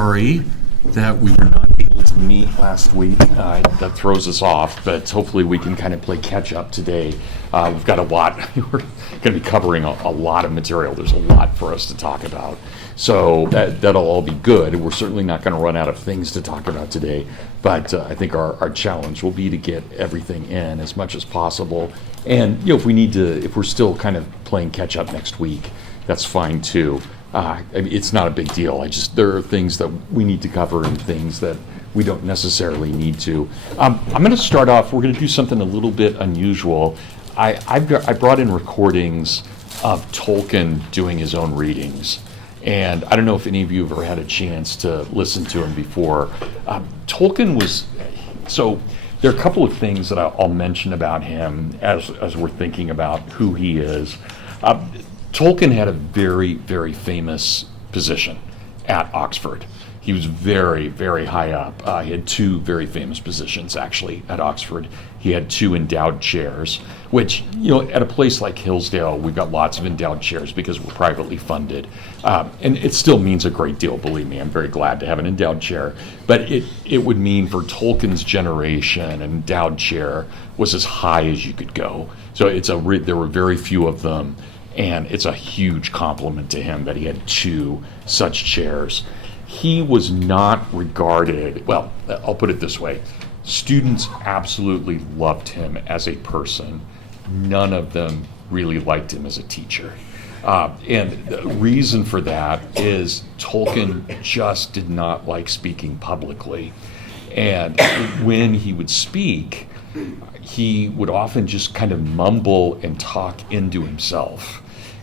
Sorry that we were not able to meet last week. That throws us off, but hopefully we can kind of play catch up today. We've got a lot. We're going to be covering a lot of material. There's a lot for us to talk about. So that'll all be good. We're certainly not going to run out of things to talk about today, but I think our challenge will be to get everything in as much as possible. And if we need to, if we're still kind of playing catch up next week, that's fine too. It's not a big deal. There are things that we need to cover and things that we don't necessarily need to. I'm going to start off. We're going to do something a little bit unusual. I brought in recordings of Tolkien doing his own readings, and I don't know if any of you have ever had a chance to listen to him before. Tolkien was so. There are a couple of things that I'll mention about him as we're thinking about who he is. Tolkien had a very, very famous position at Oxford. He was very, very high up. He had two very famous positions, actually, at Oxford. He had two endowed chairs, which, at a place like Hillsdale, we've got lots of endowed chairs because we're privately funded. And it still means a great deal, believe me. I'm very glad to have an endowed chair. But it would mean for Tolkien's generation, an endowed chair was as high as you could go. So there were very few of them. And it's a huge compliment to him that he had two such chairs. He was not regarded, well, I'll put it this way. Students absolutely loved him as a person. None of them really liked him as a teacher. And the reason for that is Tolkien just did not like speaking publicly. And when he would speak, he would often just kind of mumble and talk into himself.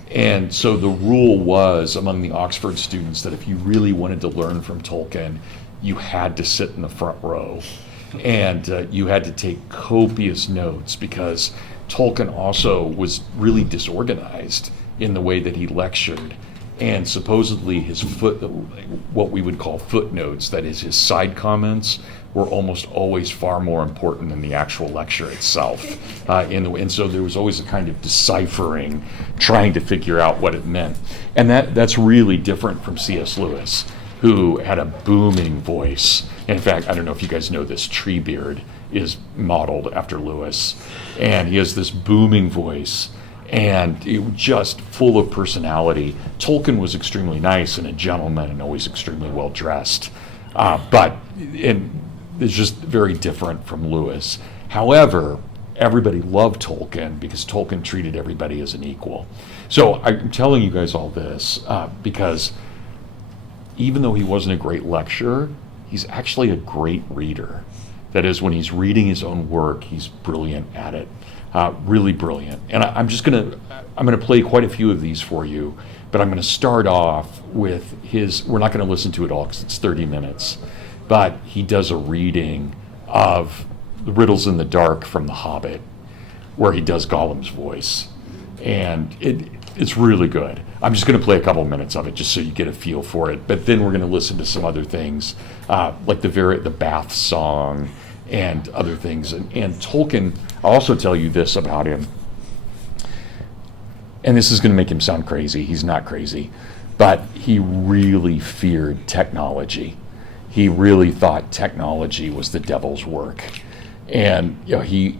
And so the rule was among the Oxford students that if you really wanted to learn from Tolkien, you had to sit in the front row. And you had to take copious notes because Tolkien also was really disorganized in the way that he lectured. And supposedly what we would call footnotes, that is his side comments, were almost always far more important than the actual lecture itself. And so there was always a kind of deciphering, trying to figure out what it meant. And that's really different from C.S. Lewis, who had a booming voice. In fact, I don't know if you guys know this, Treebeard is modeled after Lewis. And he has this booming voice and it was just full of personality. Tolkien was extremely nice and a gentleman and always extremely well dressed. But it's just very different from Lewis. However, everybody loved Tolkien because Tolkien treated everybody as an equal. So I'm telling you guys all this because even though he wasn't a great lecturer, he's actually a great reader. That is, when he's reading his own work, he's brilliant at it. Really brilliant. And I'm going to play quite a few of these for you, but I'm going to start off with we're not going to listen to it all because it's 30 minutes, but he does a reading of The Riddles in the Dark from The Hobbit, where he does Gollum's voice. And it's really good. I'm just going to play a couple minutes of it just so you get a feel for it, but then we're going to listen to some other things, like the Bath song and other things. And Tolkien, I'll also tell you this about him, and this is going to make him sound crazy. He's not crazy, but he really feared technology. He really thought technology was the devil's work. And he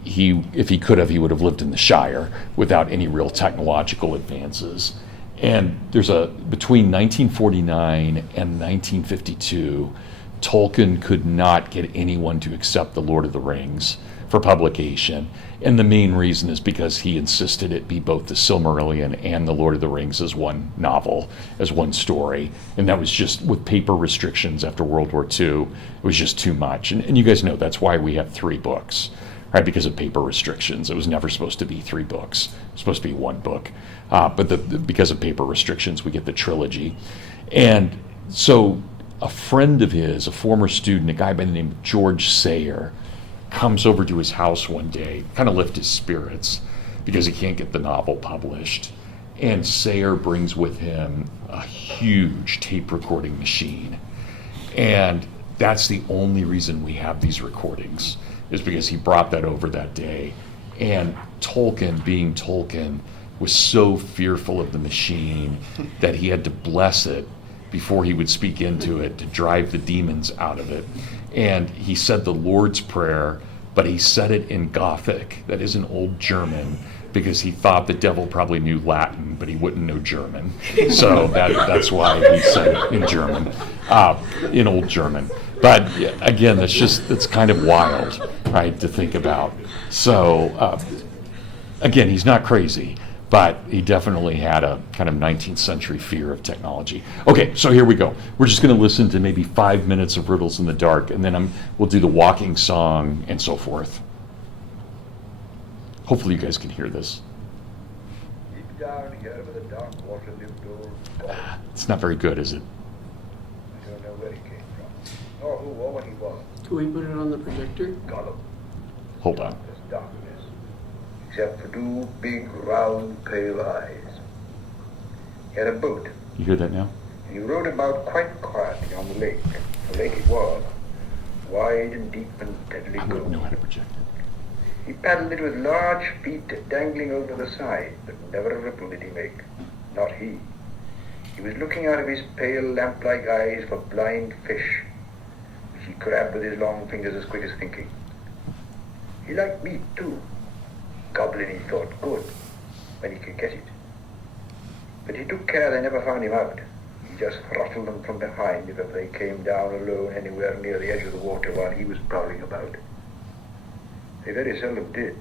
if he could have, he would have lived in the Shire without any real technological advances. And between 1949 and 1952, Tolkien could not get anyone to accept The Lord of the Rings for publication. And the main reason is because he insisted it be both the Silmarillion and The Lord of the Rings as one novel, as one story. And that was just with paper restrictions after World War II. It was just too much. And you guys know that's why we have 3 books, right? Because of paper restrictions. It was never supposed to be 3 books. It was supposed to be 1 book. But because of paper restrictions, we get the trilogy. And so a friend of his, a former student, a guy by the name of George Sayer, comes over to his house one day, kind of lift his spirits because he can't get the novel published. And Sayer brings with him a huge tape recording machine. And that's the only reason we have these recordings, is because he brought that over that day. And Tolkien, being Tolkien, was so fearful of the machine that he had to bless it before he would speak into it to drive the demons out of it. And he said the Lord's Prayer, but he said it in Gothic, that is an old German, because he thought the devil probably knew Latin, but he wouldn't know German. So that's why he said it in German, in old German. But again, it's kind of wild, right, to think about. So again, he's not crazy, but he definitely had a kind of 19th century fear of technology. Okay, so here we go. We're just going to listen to maybe 5 minutes of Riddles in the Dark, and then we'll do the walking song and so forth. Hopefully you guys can hear this. Deep down here where the dark water lived old Gollum. It's not very good, is it? I don't know where he came from, nor who or what he was. Can we put it on the projector? Gollum. Hold on. There's darkness, except for two big, round, pale eyes. He had a boat, You hear that now? and he rowed about quite quietly on the lake. The lake it was, wide and deep and deadly I wouldn't know cold. how to project it. He paddled it with large feet dangling over the side, but never a ripple did he make. Not he. He was looking out of his pale lamp-like eyes for blind fish, which he grabbed with his long fingers as quick as thinking. He liked meat, too. Goblin, he thought, good, when he could get it. But he took care they never found him out. He just throttled them from behind if ever they came down alone anywhere near the edge of the water while he was prowling about. They very seldom did,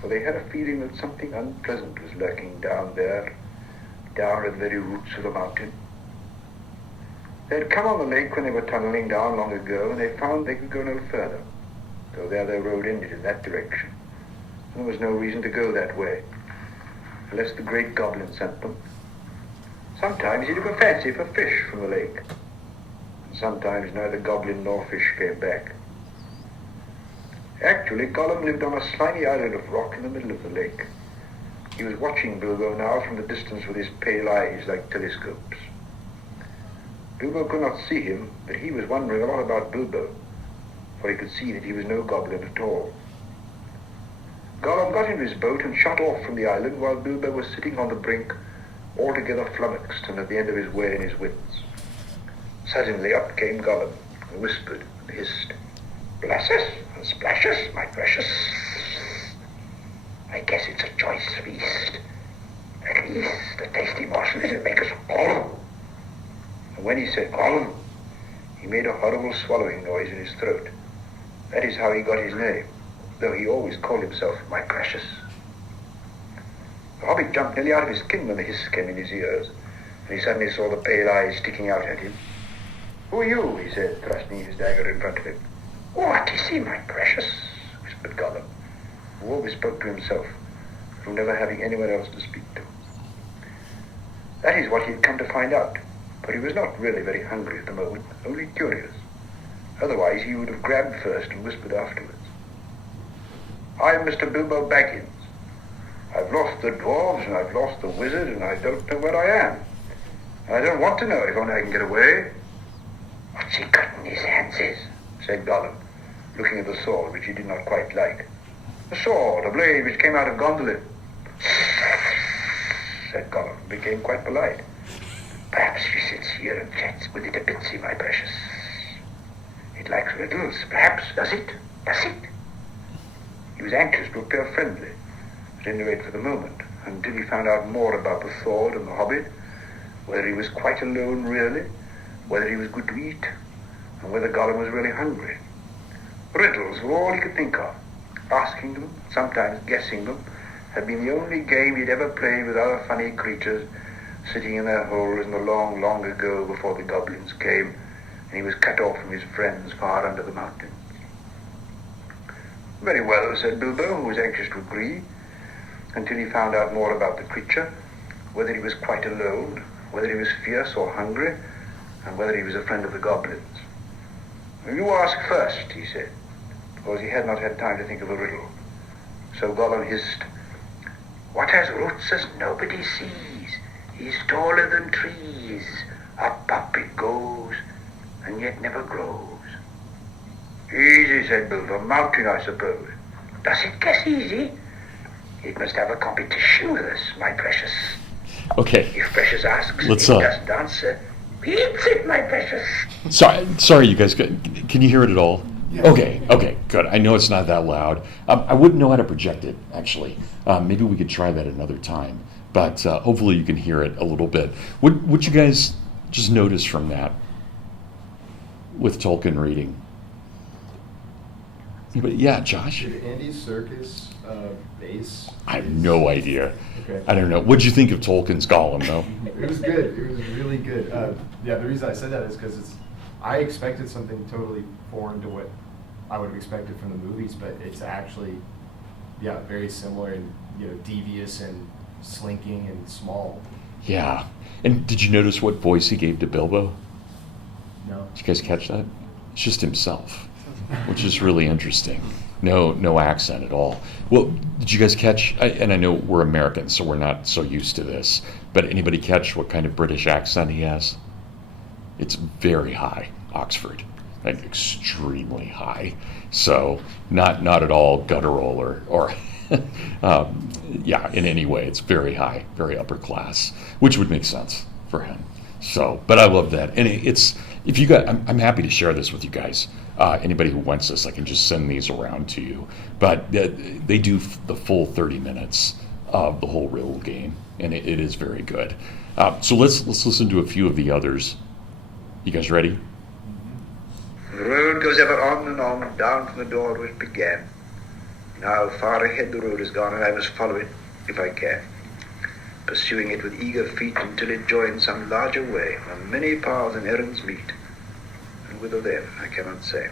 for they had a feeling that something unpleasant was lurking down there, down at the very roots of the mountain. They had come on the lake when they were tunneling down long ago, and they found they could go no further, though there their road ended in that direction. And there was no reason to go that way, unless the great goblin sent them. Sometimes he took a fancy for fish from the lake, and sometimes neither goblin nor fish came back. Actually, Gollum lived on a slimy island of rock in the middle of the lake. He was watching Bilbo now from the distance with his pale eyes like telescopes. Bilbo could not see him, but he was wondering a lot about Bilbo, for he could see that he was no goblin at all. Gollum got into his boat and shot off from the island while Bilbo was sitting on the brink, altogether flummoxed and at the end of his way and his wits. Suddenly up came Gollum and whispered and hissed, "Bless us and splash us, my precious. I guess it's a choice feast. At least a tasty morsel it'll make us all." And when he said Gollum, he made a horrible swallowing noise in his throat. That is how he got his name, though he always called himself my precious. The hobbit jumped nearly out of his skin when the hiss came in his ears, and he suddenly saw the pale eyes sticking out at him. "Who are you?" he said, thrusting his dagger in front of him. "What is he, my precious?" whispered Gollum, who always spoke to himself, from never having anyone else to speak to. That is what he had come to find out, for he was not really very hungry at the moment, only curious. Otherwise he would have grabbed first and whispered afterwards. "I'm Mr. Bilbo Baggins. I've lost the dwarves and I've lost the wizard and I don't know where I am. And I don't want to know if only I can get away." "What's he got in his hands?" said Gollum, looking at the sword which he did not quite like. "A sword, a blade which came out of Gondolin," said Gollum, and became quite polite. "Perhaps she sits here and chats with it a bitsy, my precious. It likes riddles, perhaps, does it? Does it?" He was anxious to appear friendly, at any rate for the moment, until he found out more about the sword and the hobbit, whether he was quite alone really, whether he was good to eat, and whether Gollum was really hungry. Riddles were all he could think of. Asking them, sometimes guessing them, had been the only game he'd ever played with other funny creatures sitting in their holes in the long, long ago before the goblins came, and he was cut off from his friends far under the mountains. "Very well," said Bilbo, who was anxious to agree, until he found out more about the creature, whether he was quite alone, whether he was fierce or hungry, and whether he was a friend of the goblins. "You ask first," he said, because he had not had time to think of a riddle. So Gollum hissed, "What has roots as nobody sees? He's taller than trees. Up it goes, and yet never grows." "Easy," said Bilbo. "Mountain, I suppose." "Does it guess easy? It must have a competition with us, my precious. Okay. If precious asks, Let's if he doesn't answer, Eats it, my precious. Sorry, you guys. Can you hear it at all? Yeah. Okay, good. I know it's not that loud. I wouldn't know how to project it, actually. Maybe we could try that another time. But hopefully you can hear it a little bit. What you guys just notice from that with Tolkien reading? But yeah, Josh? Did Andy Serkis bass? I have no idea. Okay. I don't know. What'd you think of Tolkien's Gollum, though? It was good. It was really good. Yeah, the reason I said that is because I expected something totally foreign to what I would have expected from the movies, but it's actually, yeah, very similar and, devious and slinking and small. Yeah. And did you notice what voice he gave to Bilbo? No. Did you guys catch that? It's just himself, which is really interesting. No accent at all. Well, did you guys catch, and I know we're Americans, so we're not so used to this, but anybody catch what kind of British accent he has? It's very high, Oxford, like extremely high. So not at all guttural or yeah, in any way. It's very high, very upper class, which would make sense for him. So, but I love that. And if you got, I'm happy to share this with you guys. Anybody who wants this, I can just send these around to you. But they do the full 30 minutes of the whole riddle game, and it is very good. So let's listen to a few of the others. You guys ready? The road goes ever on and on, down from the door where it began. Now far ahead the road has gone, and I must follow it if I can, pursuing it with eager feet until it joins some larger way where many paths and errands meet. And whither then, I cannot say.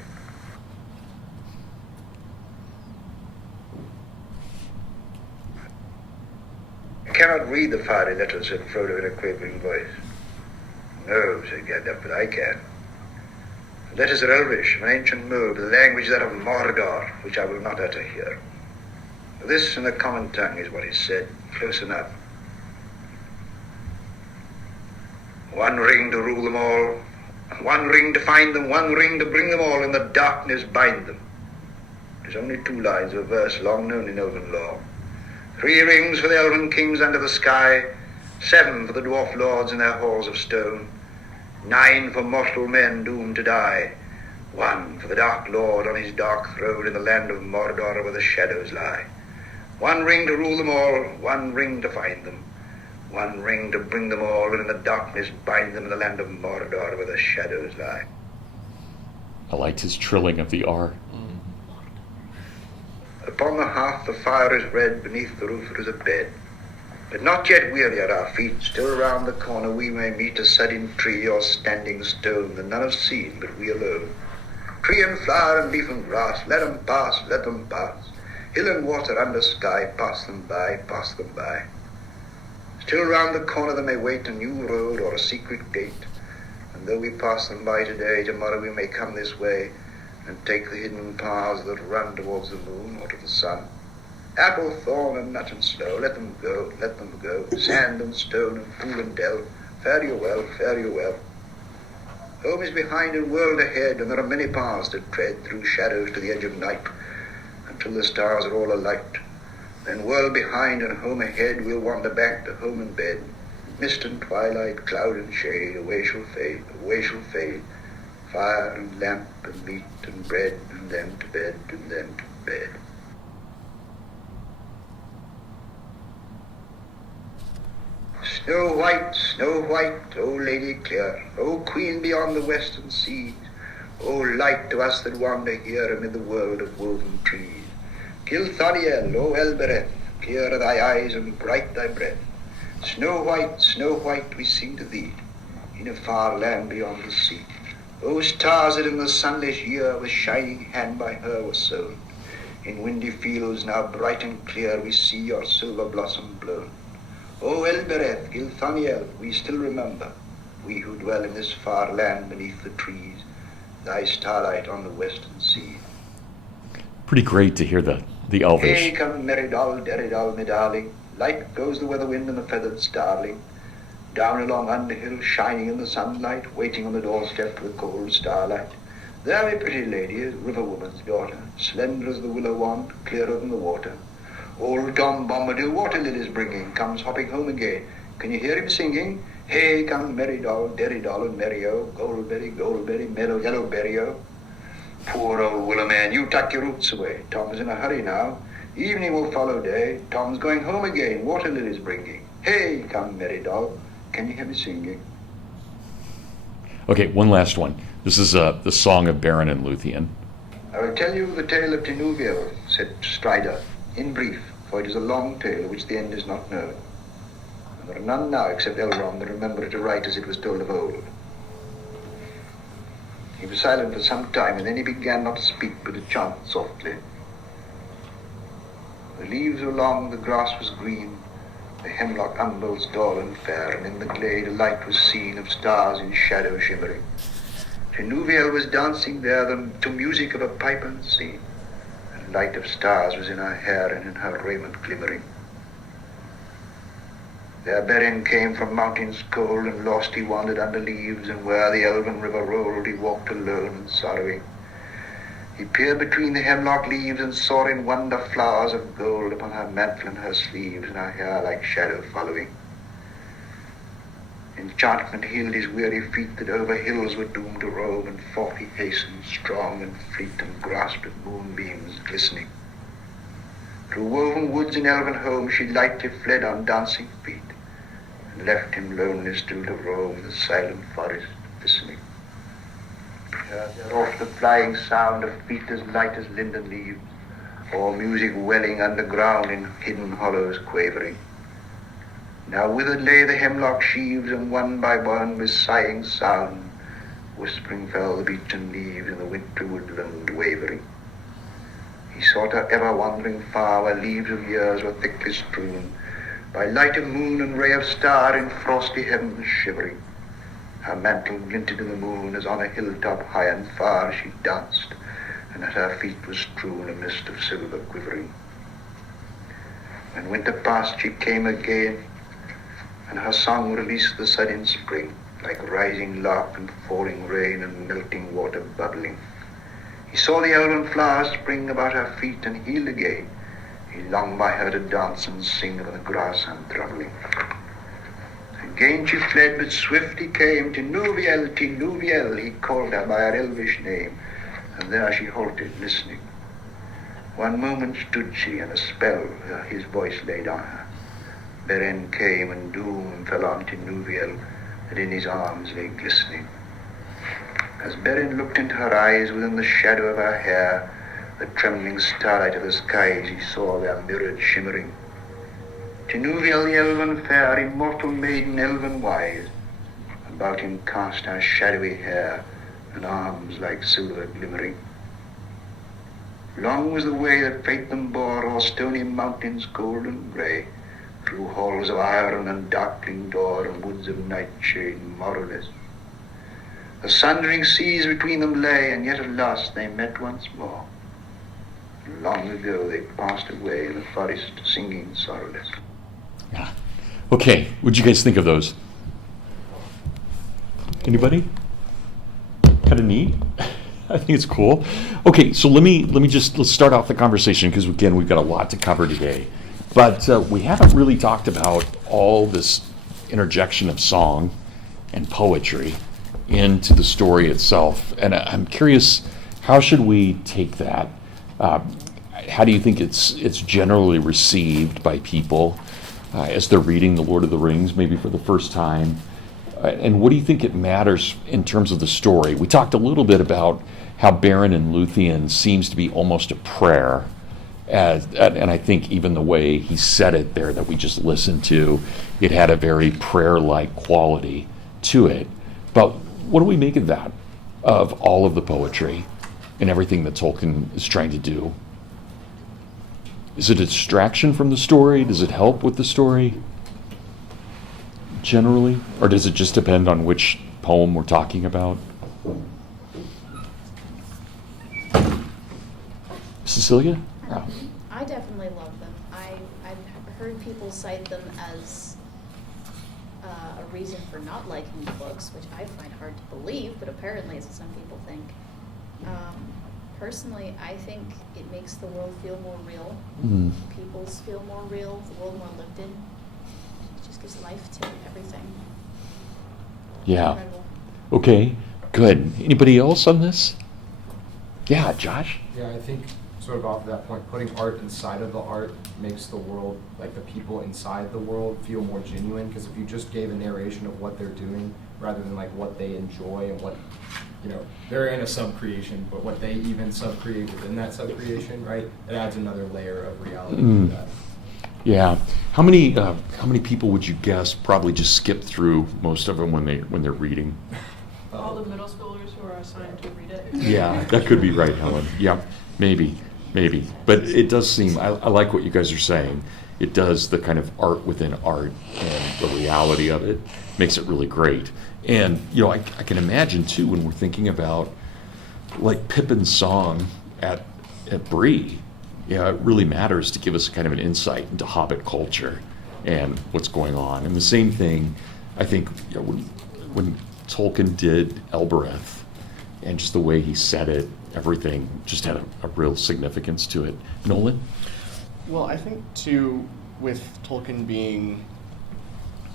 I cannot read the fiery letters, said Frodo in a quavering voice. No, said Gandalf, but I can. The letters are Elvish, of an ancient mode, the language that of Mordor, which I will not utter here. This in the common tongue is what is said, close enough. One ring to rule them all, one ring to find them, one ring to bring them all, in the darkness bind them. It is only 2 lines of a verse long known in elven lore. 3 rings for the elven kings under the sky, 7 for the dwarf lords in their halls of stone, 9 for mortal men doomed to die, 1 for the dark lord on his dark throne in the land of Mordor where the shadows lie. 1 ring to rule them all, 1 ring to find them, 1 ring to bring them all, and in the darkness bind them in the land of Mordor where the shadows lie. I liked his trilling of the R. Upon the hearth the fire is red, beneath the roof there is a bed. But not yet weary are our feet, still round the corner we may meet a sudden tree or standing stone that none have seen but we alone. Tree and flower and leaf and grass, let them pass, let them pass. Hill and water under sky, pass them by, pass them by. Still round the corner they may wait a new road or a secret gate. And though we pass them by today, tomorrow we may come this way and take the hidden paths that run towards the moon or to the sun. Apple, thorn, and nut and sloe, let them go, let them go. Sand and stone and pool and dell, fare you well, fare you well. Home is behind and world ahead, and there are many paths to tread through shadows to the edge of night, until the stars are all alight. Then world behind and home ahead, we'll wander back to home and bed. Mist and twilight, cloud and shade, away shall fade, away shall fade. Fire and lamp and meat and bread, and then to bed, and then to bed. Snow white, O Lady clear, O Queen beyond the western seas, O light to us that wander here amid the world of woven trees. Gilthaniel, O Elbereth, clear are thy eyes and bright thy breath. Snow white, we sing to thee, in a far land beyond the sea. O stars that in the sunless year with shining hand by her were sown, in windy fields now bright and clear we see your silver blossom blown. O Elbereth, Gilthaniel, we still remember, we who dwell in this far land beneath the trees, thy starlight on the western sea. Pretty great to hear the Elvish. Hey, come Meridol, Deridol, me darling, light goes the weather wind and the feathered starling. Down along Underhill, shining in the sunlight, waiting on the doorstep with cold starlight. There my pretty lady is, river woman's daughter, slender as the willow wand, clearer than the water. Old Tom Bombadil, water lilies bringing, comes hopping home again. Can you hear him singing? Hey, come merry doll, derry doll, and merry-o, goldberry, mellow yellow berry-o. Poor old willow man, you tuck your roots away. Tom's in a hurry now. Evening will follow day. Tom's going home again, water lilies bringing. Hey, come merry doll, can you hear me singing? Okay, one last one. This is the song of Beren and Luthien. I will tell you the tale of Tinuviel, said Strider, in brief, for it is a long tale of which the end is not known. And there are none now except Elrond that remember it aright as it was told of old. He was silent for some time, and then he began not to speak, but to chant softly. The leaves were long, the grass was green, the hemlock umbels dull and fair, and in the glade a light was seen of stars in shadow shimmering. Tinuviel was dancing there to music of a pipe unseen, and light of stars was in her hair and in her raiment glimmering. There Beren came from mountains cold, and lost he wandered under leaves, and where the elven river rolled he walked alone and sorrowing. He peered between the hemlock leaves and saw in wonder flowers of gold upon her mantle and her sleeves, and her hair like shadow following. Enchantment healed his weary feet that over hills were doomed to roam, and forth he hastened strong and fleet, and grasped at moonbeams glistening. Through woven woods and elven homes she lightly fled on dancing feet, and left him lonely still to roam the silent forest listening. Off the flying sound of feet as light as linden leaves, or music welling underground in hidden hollows quavering. Now withered lay the hemlock sheaves, and one by one with sighing sound, whispering fell the beechen leaves in the wintry woodland wavering. He sought her ever wandering far, where leaves of years were thickly strewn, by light of moon and ray of star in frosty heavens shivering. Her mantle glinted in the moon as on a hilltop high and far she danced, and at her feet was strewn a mist of silver quivering. When winter passed she came again, and her song released the sudden spring, like rising lark and falling rain and melting water bubbling. He saw the elven flowers spring about her feet and healed again. He longed by her to dance and sing of the grass untroubling. Again she fled, but swift he came. Tinuviel, he called her by her elvish name, and there she halted, listening. One moment stood she, and a spell his voice laid on her. Beren came, and doom fell on Tinuviel, that in his arms lay glistening. As Beren looked into her eyes, within the shadow of her hair, the trembling starlight of the skies he saw there mirrored shimmering. Tinuviel the elven fair, immortal maiden elven wise, about him cast her shadowy hair, and arms like silver glimmering. Long was the way that fate them bore o'er stony mountains golden grey, through halls of iron and darkling door, and woods of nightshade morrowless. The sundering seas between them lay, and yet at last they met once more. And long ago they passed away in the forest, singing sorrowless. Yeah. Okay, what'd you guys think of those? Anybody? Kind of neat. I think it's cool. Okay, so let's start off the conversation, because again we've got a lot to cover today. But we haven't really talked about all this interjection of song and poetry into the story itself. And I'm curious, how should we take that? How do you think it's generally received by people as they're reading The Lord of the Rings, maybe for the first time? And what do you think it matters in terms of the story? We talked a little bit about how Beren and Luthien seems to be almost a prayer. And I think even the way he said it there that we just listened to, it had a very prayer-like quality to it. But what do we make of that, of all of the poetry and everything that Tolkien is trying to do? Is it a distraction from the story? Does it help with the story generally? Or does it just depend on which poem we're talking about? Cecilia? Oh. I definitely love them. I've heard people cite them as a reason for not liking the books, which I find hard to believe, but apparently it's what some people think. Personally, I think it makes the world feel more real. Mm. Peoples feel more real, the world more lived in. It just gives life to everything. Yeah. Incredible. Okay, good. Anybody else on this? Yeah, Josh? Yeah, I think sort of off of that point, putting art inside of the art makes the world, like the people inside the world, feel more genuine. Because if you just gave a narration of what they're doing rather than like what they enjoy and what, you know, they're in a sub-creation, but what they even sub-create within that sub-creation, right? It adds another layer of reality to that. Yeah. How many people would you guess probably just skip through most of them when they're reading? All the middle schoolers who are assigned to read it. Yeah, that could be right, Helen. Yeah, maybe. But it does seem, I like what you guys are saying. It does the kind of art within art and the reality of it makes it really great. And, you know, I can imagine, too, when we're thinking about, like, Pippin's song at Bree, yeah, it really matters to give us kind of an insight into Hobbit culture and what's going on. And the same thing, I think, you know, when Tolkien did Elbereth, and just the way he said it, everything just had a real significance to it. Nolan? Well, I think too, with Tolkien being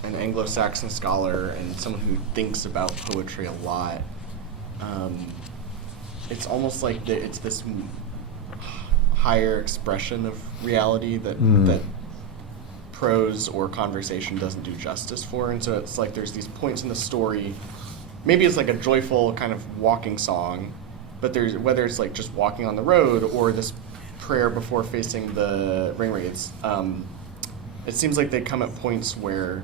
an Anglo-Saxon scholar and someone who thinks about poetry a lot, it's almost like it's this higher expression of reality that prose or conversation doesn't do justice for. And so it's like there's these points in the story. Maybe it's like a joyful kind of walking song, but there's whether it's like just walking on the road or this prayer before facing the ring raids. It seems like they come at points where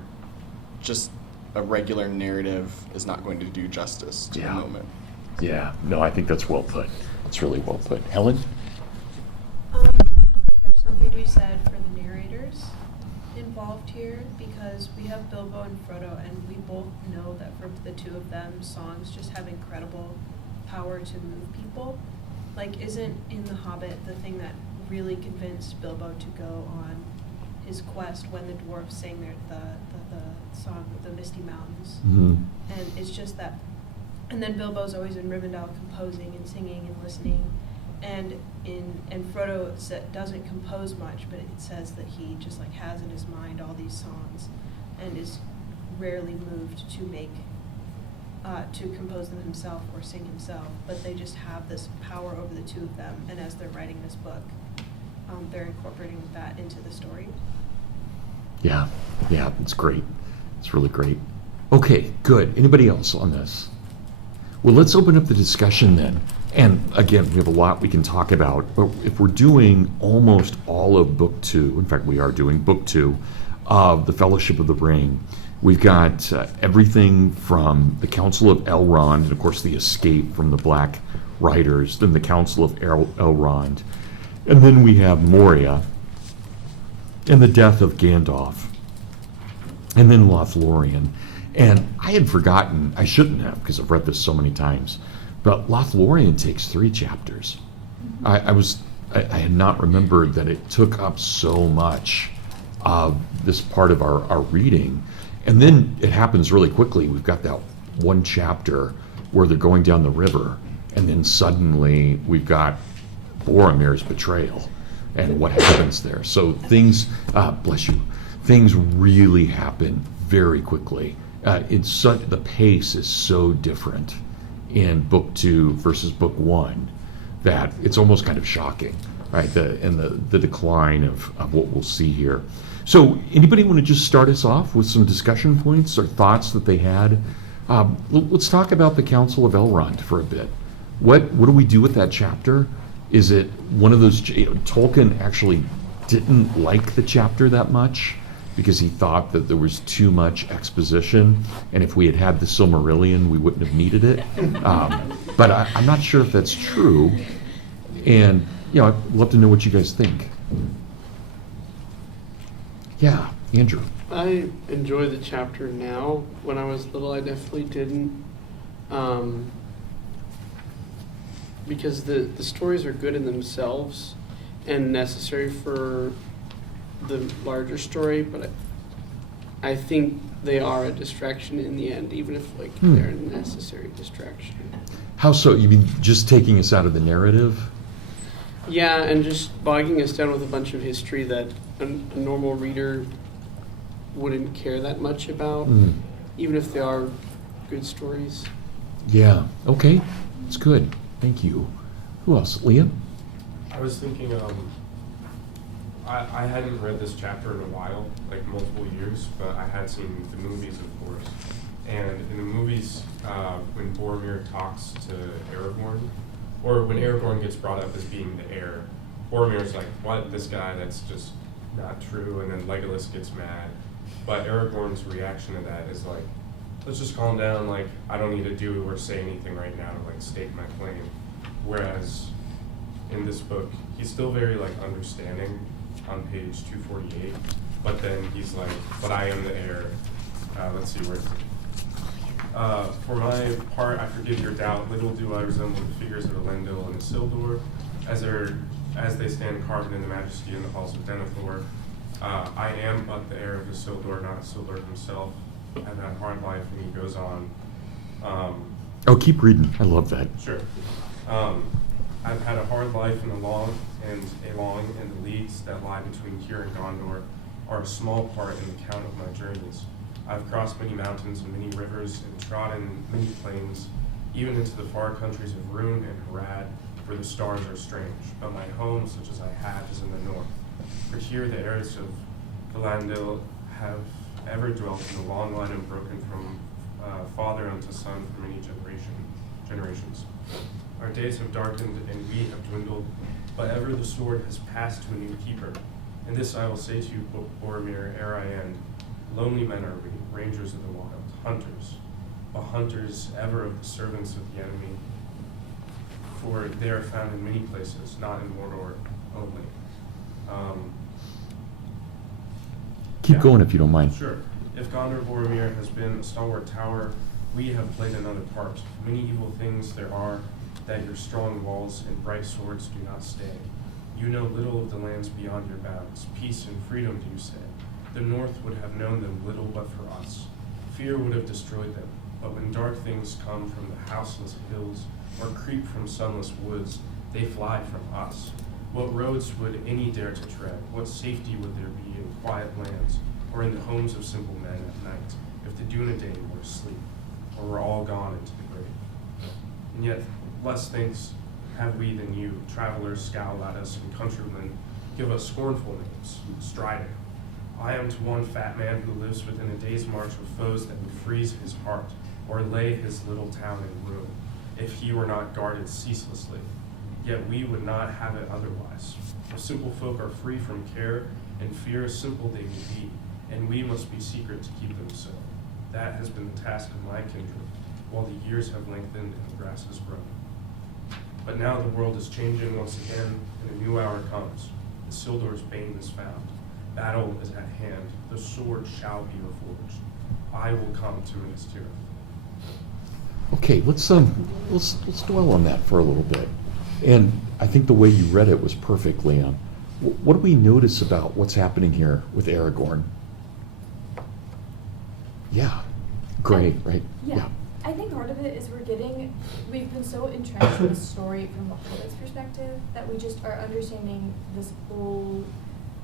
just a regular narrative is not going to do justice to the moment. Yeah, no, I think that's well put. It's really well put. Helen? I think there's something to be said for the narrators involved here, because we have Bilbo and Frodo, and we both know that for the two of them, songs just have incredible power to move people. Like, isn't in The Hobbit the thing that really convinced Bilbo to go on his quest when the dwarves sang the song of the Misty Mountains? Mm-hmm. And it's just that, and then Bilbo's always in Rivendell composing and singing and listening, and Frodo doesn't compose much, but it says that he just like has in his mind all these songs, and is rarely moved to make to compose them himself or sing himself, but they just have this power over the two of them, and as they're writing this book, they're incorporating that into the story. Yeah, it's great. It's really great. Okay, good. Anybody else on this? Well, let's open up the discussion then. And again, we have a lot we can talk about, but if we're doing almost all of Book 2, in fact, we are doing Book 2 of The Fellowship of the Ring, we've got everything from the Council of Elrond, and of course the escape from the Black Riders, then the Council of Elrond, and then we have Moria, and the death of Gandalf, and then Lothlorien. And I had forgotten, I shouldn't have, because I've read this so many times, but Lothlorien takes 3 chapters. I had not remembered that it took up so much of this part of our reading. And then it happens really quickly. We've got that one chapter where they're going down the river, and then suddenly we've got Boromir's betrayal and what happens there. So things, bless you, things really happen very quickly. The pace is so different in Book 2 versus Book 1 that it's almost kind of shocking, right? The decline of what we'll see here. So anybody want to just start us off with some discussion points or thoughts that they had? Let's talk about the Council of Elrond for a bit. What do we do with that chapter? Is it one of those, Tolkien actually didn't like the chapter that much because he thought that there was too much exposition, and if we had had the Silmarillion, we wouldn't have needed it. But I'm not sure if that's true, and I'd love to know what you guys think. Yeah, Andrew. I enjoy the chapter now. When I was little, I definitely didn't. Because the stories are good in themselves and necessary for the larger story, but I think they are a distraction in the end, even if they're a necessary distraction. How so? You mean just taking us out of the narrative? Yeah, and just bogging us down with a bunch of history that a normal reader wouldn't care that much about, even if they are good stories. Yeah, okay, it's good. Thank you. Who else? Liam? I was thinking, I hadn't read this chapter in a while, like multiple years, but I had seen the movies, of course. And in the movies, when Boromir talks to Aragorn, or when Aragorn gets brought up as being the heir, Boromir's like, what, this guy, that's just not true, and then Legolas gets mad. But Aragorn's reaction to that is like, let's just calm down, like, I don't need to do or say anything right now to, like, stake my claim. Whereas in this book, he's still very, like, understanding on page 248, but then he's like, but I am the heir. Let's see, where is it? For my part, I forgive your doubt. Little do I resemble the figures of Elendil and Isildur, as they stand carved in the majesty in the halls of Denethor. I am but the heir of Isildur, not Isildur himself. I've had a hard life, and he goes on. Oh, keep reading. I love that. Sure. I've had a hard life, and the leagues that lie between here and Gondor are a small part in the count of my journeys. I've crossed many mountains and many rivers and trodden many plains, even into the far countries of Rhûn and Harad, where the stars are strange. But my home, such as I have, is in the north. For here the heirs of Valandil have ever dwelt in a long line unbroken from father unto son for many generations. Our days have darkened and we have dwindled, but ever the sword has passed to a new keeper. And this I will say to you, Boromir, ere I end, lonely men are we, rangers of the wild, hunters, but hunters ever of the servants of the enemy, for they are found in many places, not in Mordor only. Keep going if you don't mind. Sure. If Gondor Boromir has been a stalwart tower, we have played another part. Many evil things there are that your strong walls and bright swords do not stay. You know little of the lands beyond your bounds. Peace and freedom, do you say? The North would have known them little but for us. Fear would have destroyed them. But when dark things come from the houseless hills or creep from sunless woods, they fly from us. What roads would any dare to tread? What safety would there be in quiet lands or in the homes of simple men at night if the Dunedain were asleep or were all gone into the grave? And yet, less things have we than you. Travelers scowl at us, and countrymen give us scornful names, striding. I am to one fat man who lives within a day's march of foes that would freeze his heart or lay his little town in ruin if he were not guarded ceaselessly. Yet we would not have it otherwise. For simple folk are free from care, and fear simple they may be, and we must be secret to keep them so. That has been the task of my kindred, while the years have lengthened and the grass has grown. But now the world is changing once again, and a new hour comes. Isildur's bane is found. Battle is at hand. The sword shall be reforged. I will come to Minas Tirith. Okay, let's dwell on that for a little bit. And I think the way you read it was perfect, Liam. What do we notice about what's happening here with Aragorn? Yeah, great, right? Yeah. I think part of it is we've been so entrenched in the story from the Hobbit's perspective that we just are understanding this whole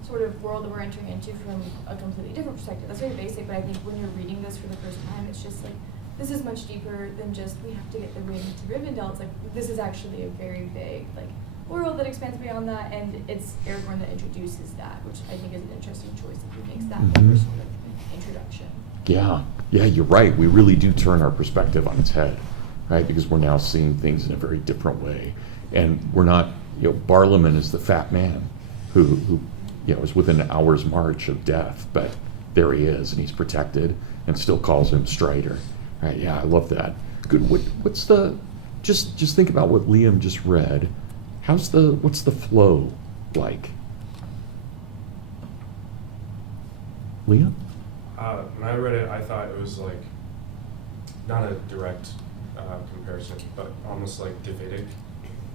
sort of world that we're entering into from a completely different perspective. That's very basic, but I think when you're reading this for the first time, it's just like, this is much deeper than just we have to get the ring to Rivendell. It's like, this is actually a very big, like, world that expands beyond that, and it's Aragorn that introduces that, which I think is an interesting choice if he makes that first sort of introduction. Yeah, you're right. We really do turn our perspective on its head, right? Because we're now seeing things in a very different way. And we're not, Barlaman is the fat man who is within an hour's march of death, but there he is, and he's protected, and still calls him Strider. Right, yeah, I love that. Good. What's the, just think about what Liam just read. What's the flow like? Liam? When I read it, I thought it was like, not a direct comparison, but almost like Davidic,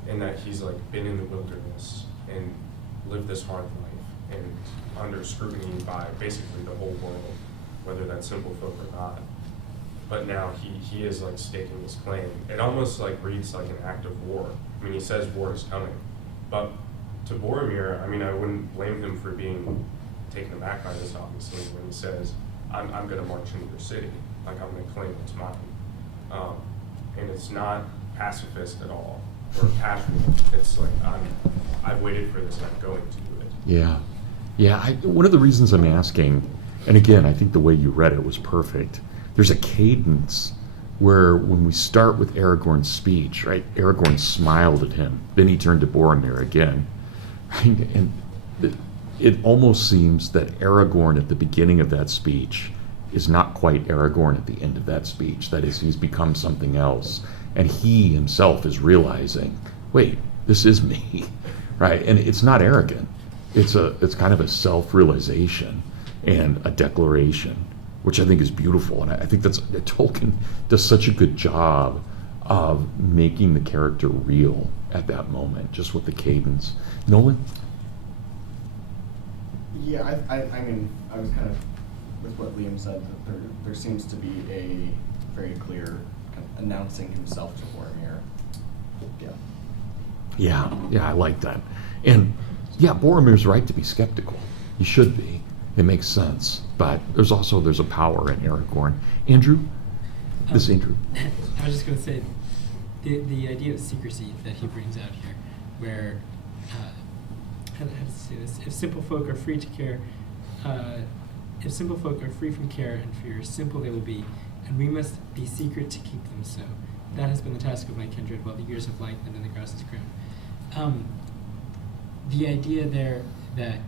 in that he's like been in the wilderness and lived this hard life and under scrutiny by basically the whole world, whether that's simple folk or not. But now he is like staking his claim. It almost like reads like an act of war. I mean, he says war is coming, but to Boromir, I mean, I wouldn't blame him for being taken aback by this, obviously, when he says, I'm going to march into your city, like I'm going to claim it's mine. And it's not pacifist at all, or casual. It's like, I've waited for this and I'm going to do it. Yeah. Yeah, one of the reasons I'm asking, and again, I think the way you read it was perfect. There's a cadence where when we start with Aragorn's speech, right, Aragorn smiled at him. Then he turned to Boromir again. Right? And it almost seems that Aragorn at the beginning of that speech is not quite Aragorn at the end of that speech. That is, he's become something else. And he himself is realizing, wait, this is me, right? And it's not arrogant. It's kind of a self-realization and a declaration, which I think is beautiful. And I think Tolkien does such a good job of making the character real at that moment, just with the cadence. Nolan? Yeah, I mean, I was kind of with what Liam said, that there seems to be a very clear kind of announcing himself to Boromir. Yeah. Yeah, I like that. And yeah, Boromir's right to be skeptical. He should be. It makes sense. But there's a power in Aragorn. Andrew? Andrew. I was just going to say, the idea of secrecy that he brings out here, where, how to say this? If simple folk are free to care, if simple folk are free from care and fear, simple they will be, and we must be secret to keep them so. That has been the task of my kindred while the years have lengthened and the grass is grown. The idea there that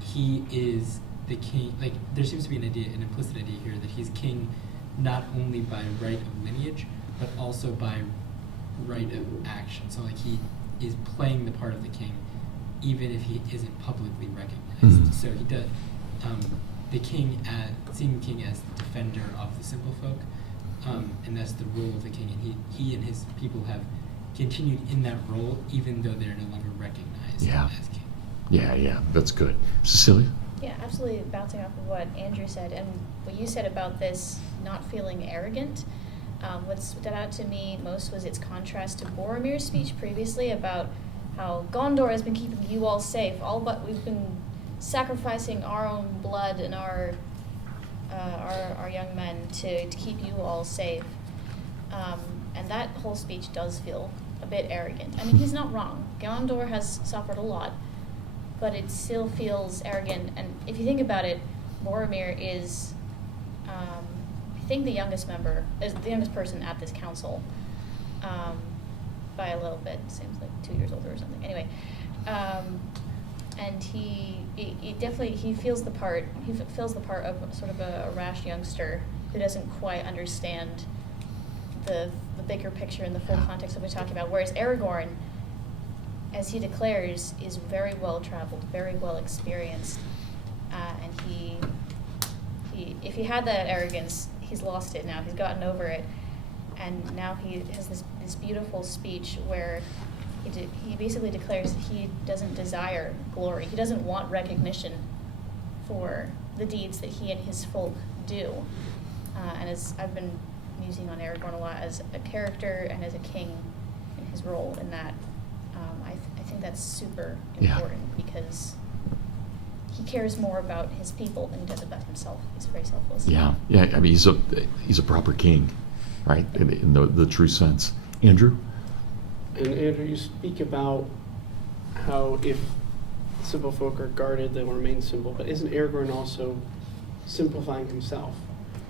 he is the king, like there seems to be an implicit idea here that he's king not only by right of lineage, but also by right of action. So like he is playing the part of the king, even if he isn't publicly recognized. Mhm. So he does seeing the king as the defender of the simple folk, and that's the role of the king. And he and his people have continued in that role, even though they're no longer recognized as king. Yeah, that's good. Cecilia? Yeah, absolutely bouncing off of what Andrew said and what you said about this not feeling arrogant. What stood out to me most was its contrast to Boromir's speech previously about how Gondor has been keeping you all safe, all but we've been sacrificing our own blood and our young men to keep you all safe. And that whole speech does feel a bit arrogant. I mean, he's not wrong. Gondor has suffered a lot, but it still feels arrogant. And if you think about it, Boromir is, I think, the youngest person at this council, by a little bit. Seems like 2 years older or something. Anyway, and he feels the part. He fills the part of sort of a rash youngster who doesn't quite understand the bigger picture and the full context of what we're talking about. Whereas Aragorn, as he declares, is very well traveled, very well experienced, and he if he had that arrogance, he's lost it now. He's gotten over it, and now he has this beautiful speech where he basically declares that he doesn't desire glory. He doesn't want recognition for the deeds that he and his folk do. And as I've been musing on Aragorn a lot as a character and as a king in his role in that, I think that's super important because he cares more about his people than he does about himself. He's very selfless. Yeah. I mean, he's a proper king, right? In the true sense. Andrew? And Andrew, you speak about how if simple folk are guarded, they will remain simple. But isn't Aragorn also simplifying himself?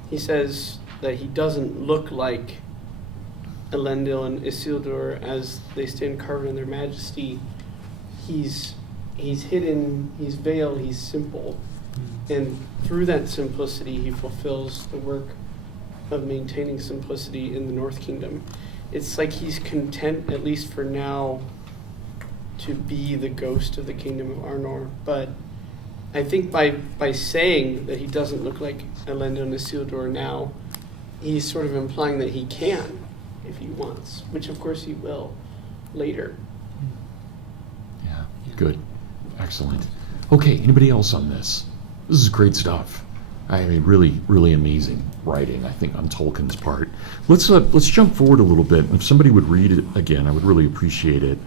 He says that he doesn't look like Elendil and Isildur as they stand carved in their majesty. He's hidden, he's veiled, he's simple. And through that simplicity, he fulfills the work of maintaining simplicity in the North Kingdom. It's like he's content, at least for now, to be the ghost of the Kingdom of Arnor. But I think by saying that he doesn't look like Elendil and Isildur now, he's sort of implying that he can, if he wants, which of course he will later. Yeah, good. Excellent. Okay, anybody else on this? This is great stuff. I mean, really, really amazing writing, I think, on Tolkien's part. Let's jump forward a little bit. If somebody would read it again, I would really appreciate it.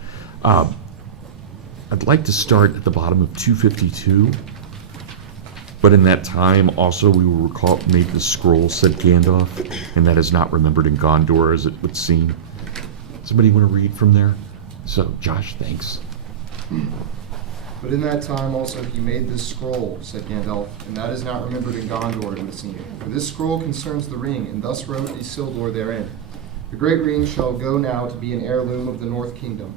I'd like to start at the bottom of 252. But in that time, also, we will recall, made the scroll, said Gandalf, and that is not remembered in Gondor, as it would seem. Somebody want to read from there? So, Josh, thanks. But in that time also he made this scroll, said Gandalf, and that is not remembered in Gondor, it would seem. For this scroll concerns the ring, and thus wrote Isildur therein. The great ring shall go now to be an heirloom of the North Kingdom,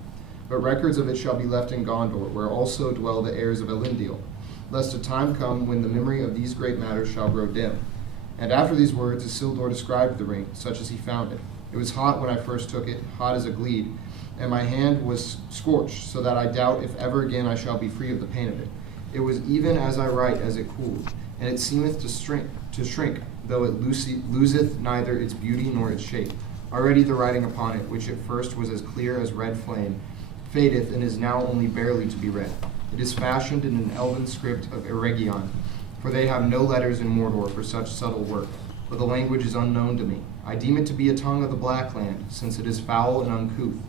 but records of it shall be left in Gondor, where also dwell the heirs of Elendil, lest a time come when the memory of these great matters shall grow dim. And after these words Isildur described the ring, such as he found it. It was hot when I first took it, hot as a gleed, and my hand was scorched, so that I doubt if ever again I shall be free of the pain of it. It was even as I write as it cooled, and it seemeth to shrink, though it loseth neither its beauty nor its shape. Already the writing upon it, which at first was as clear as red flame, fadeth and is now only barely to be read. It is fashioned in an elven script of Eregion, for they have no letters in Mordor for such subtle work, but the language is unknown to me. I deem it to be a tongue of the Black Land, since it is foul and uncouth.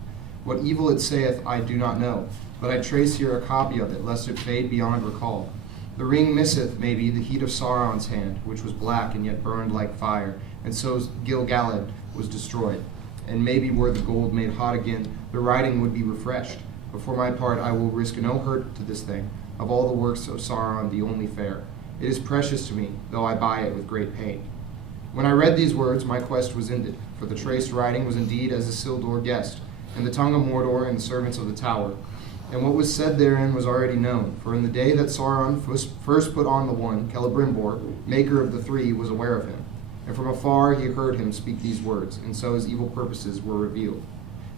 What evil it saith I do not know, but I trace here a copy of it, lest it fade beyond recall. The ring misseth, maybe, the heat of Sauron's hand, which was black and yet burned like fire, and so Gil-galad was destroyed. And maybe were the gold made hot again, the writing would be refreshed. But for my part I will risk no hurt to this thing, of all the works of Sauron the only fair. It is precious to me, though I buy it with great pain. When I read these words, my quest was ended, for the traced writing was indeed as Isildur guessed, and the tongue of Mordor and the servants of the tower. And what was said therein was already known, for in the day that Sauron first put on the one, Celebrimbor, maker of the three, was aware of him. And from afar he heard him speak these words, and so his evil purposes were revealed.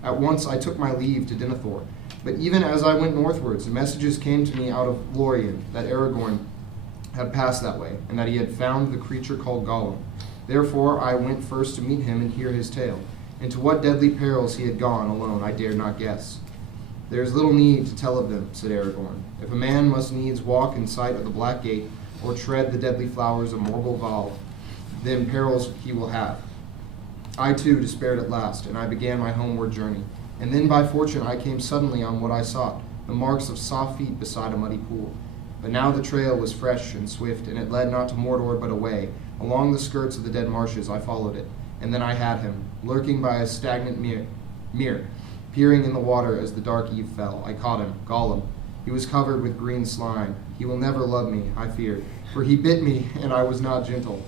At once I took my leave to Denethor, but even as I went northwards, messages came to me out of Lorien that Aragorn had passed that way, and that he had found the creature called Gollum. Therefore I went first to meet him and hear his tale. Into what deadly perils he had gone alone I dared not guess. There is little need to tell of them, said Aragorn. If a man must needs walk in sight of the Black Gate, or tread the deadly flowers of Morgul Val, then perils he will have. I too despaired at last, and I began my homeward journey. And then by fortune I came suddenly on what I sought, the marks of soft feet beside a muddy pool. But now the trail was fresh and swift, and it led not to Mordor but away. Along the skirts of the dead marshes I followed it, and then I had him, lurking by a stagnant mere, peering in the water as the dark eve fell. I caught him, Gollum. He was covered with green slime. He will never love me, I feared, for he bit me, and I was not gentle.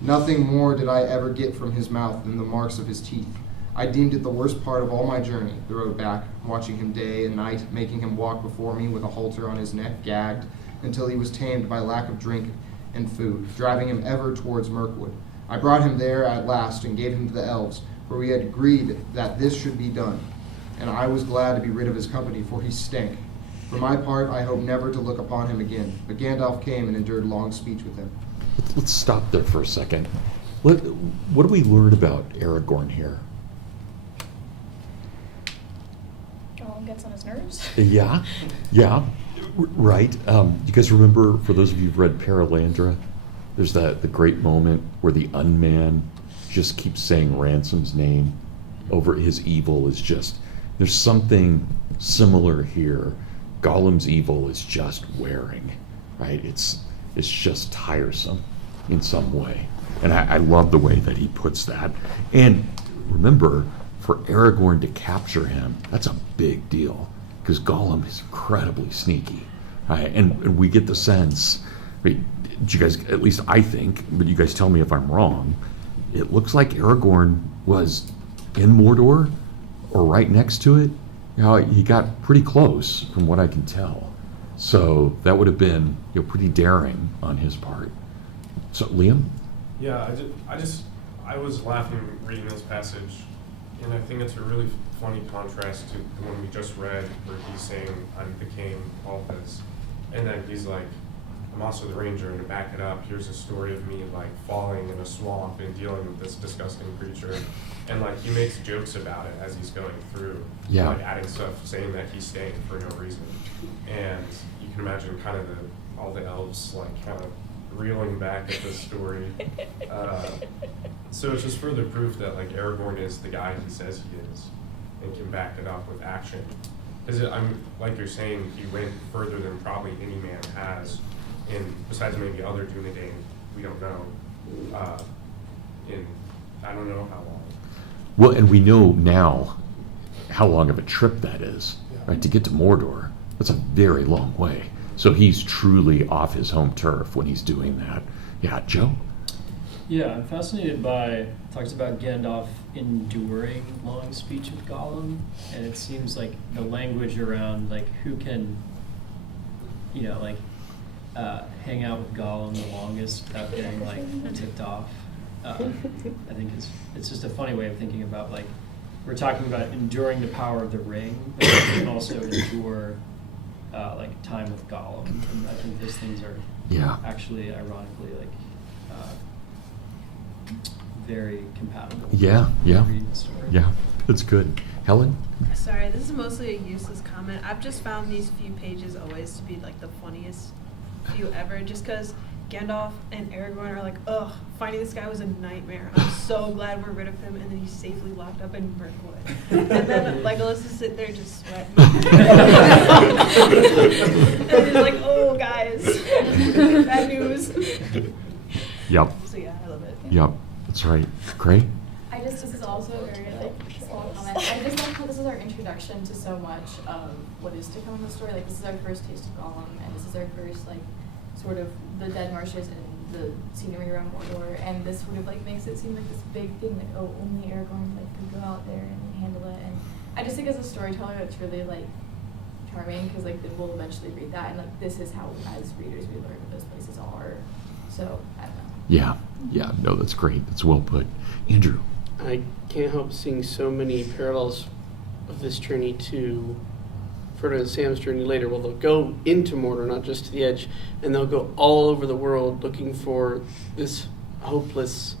Nothing more did I ever get from his mouth than the marks of his teeth. I deemed it the worst part of all my journey, the road back, watching him day and night, making him walk before me with a halter on his neck, gagged, until he was tamed by lack of drink and food, driving him ever towards Mirkwood. I brought him there at last and gave him to the elves, for we had agreed that this should be done, and I was glad to be rid of his company, for he stank. For my part, I hope never to look upon him again. But Gandalf came and endured long speech with him. Let's stop there for a second. What do we learn about Aragorn here? Gollum gets on his nerves. Yeah, right. You guys remember, for those of you who've read Paralandra, there's the great moment where the unman just keeps saying Ransom's name over his evil is just, there's something similar here. Gollum's evil is just wearing, right? It's just tiresome in some way. And I love the way that he puts that. And remember, for Aragorn to capture him, that's a big deal, because Gollum is incredibly sneaky. And we get the sense, you guys, at least I think, but you guys tell me if I'm wrong, it looks like Aragorn was in Mordor or right next to it. He got pretty close from what I can tell. So that would have been pretty daring on his part. So Liam? Yeah, I was laughing reading this passage, and I think it's a really funny contrast to the one we just read, where he's saying, I became all this. And then he's like, I'm also the ranger, and to back it up, here's a story of me like falling in a swamp and dealing with this disgusting creature. And like he makes jokes about it as he's going through, like adding stuff, saying that he's staying for no reason. And you can imagine kind of all the elves like kind of reeling back at this story. So it's just further proof that like Aragorn is the guy he says he is, and can back it up with action. Because I'm like you're saying, he went further than probably any man has and besides maybe other Dunedain, we don't know. In I don't know how long. Well, and we know now how long of a trip that is, right? To get to Mordor, that's a very long way. So he's truly off his home turf when he's doing that. Yeah, Joe? Yeah, I'm fascinated by, talks about Gandalf enduring long speech with Gollum, and it seems like the language around like who can, you know, like hang out with Gollum the longest without getting like ticked off. I think it's just a funny way of thinking about, like, we're talking about enduring the power of the ring, but you can also endure like time with Gollum, and I think those things are actually ironically like very compatible. Yeah. Reading the story. Yeah, that's good. Helen? Sorry, this is mostly a useless comment. I've just found these few pages always to be like the funniest few ever, just because Gandalf and Aragorn are like, ugh, finding this guy was a nightmare. I'm so glad we're rid of him. And then he's safely locked up in Mirkwood. And then Legolas is sitting there just sweating. And he's like, oh, guys, bad news. Yep. So yeah, I love it. Yep, that's right. Craig? This is also a very small comment. I just like how this is our introduction to so much of what is to come in the story. Like, this is our first taste of Gollum, and this is our first, like, sort of the Dead Marshes and the scenery around Mordor, and this sort of like makes it seem like this big thing, like, oh, only Aragorn like could go out there and handle it. And I just think as a storyteller, it's really like charming, because like we'll eventually read that, and like this is how as readers we learn what those places are. So I don't know. Yeah, no, that's great. That's well put. Andrew? I can't help seeing so many parallels of this journey to Frodo and Sam's journey later. Well, they'll go into Mordor, not just to the edge, and they'll go all over the world looking for this hopeless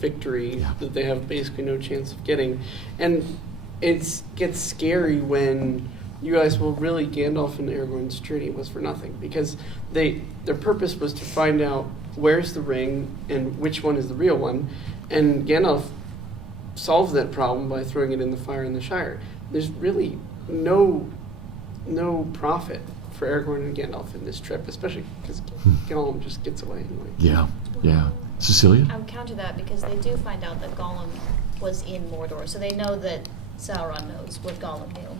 victory that they have basically no chance of getting. And it gets scary when you guys, well, really, Gandalf and Aragorn's journey was for nothing, because their purpose was to find out where's the ring and which one is the real one, and Gandalf solves that problem by throwing it in the fire in the Shire. There's really no profit for Aragorn and Gandalf in this trip, especially because Gollum just gets away anyway. Yeah. Cecilia? I would counter that because they do find out that Gollum was in Mordor, so they know that Sauron knows what Gollum knew.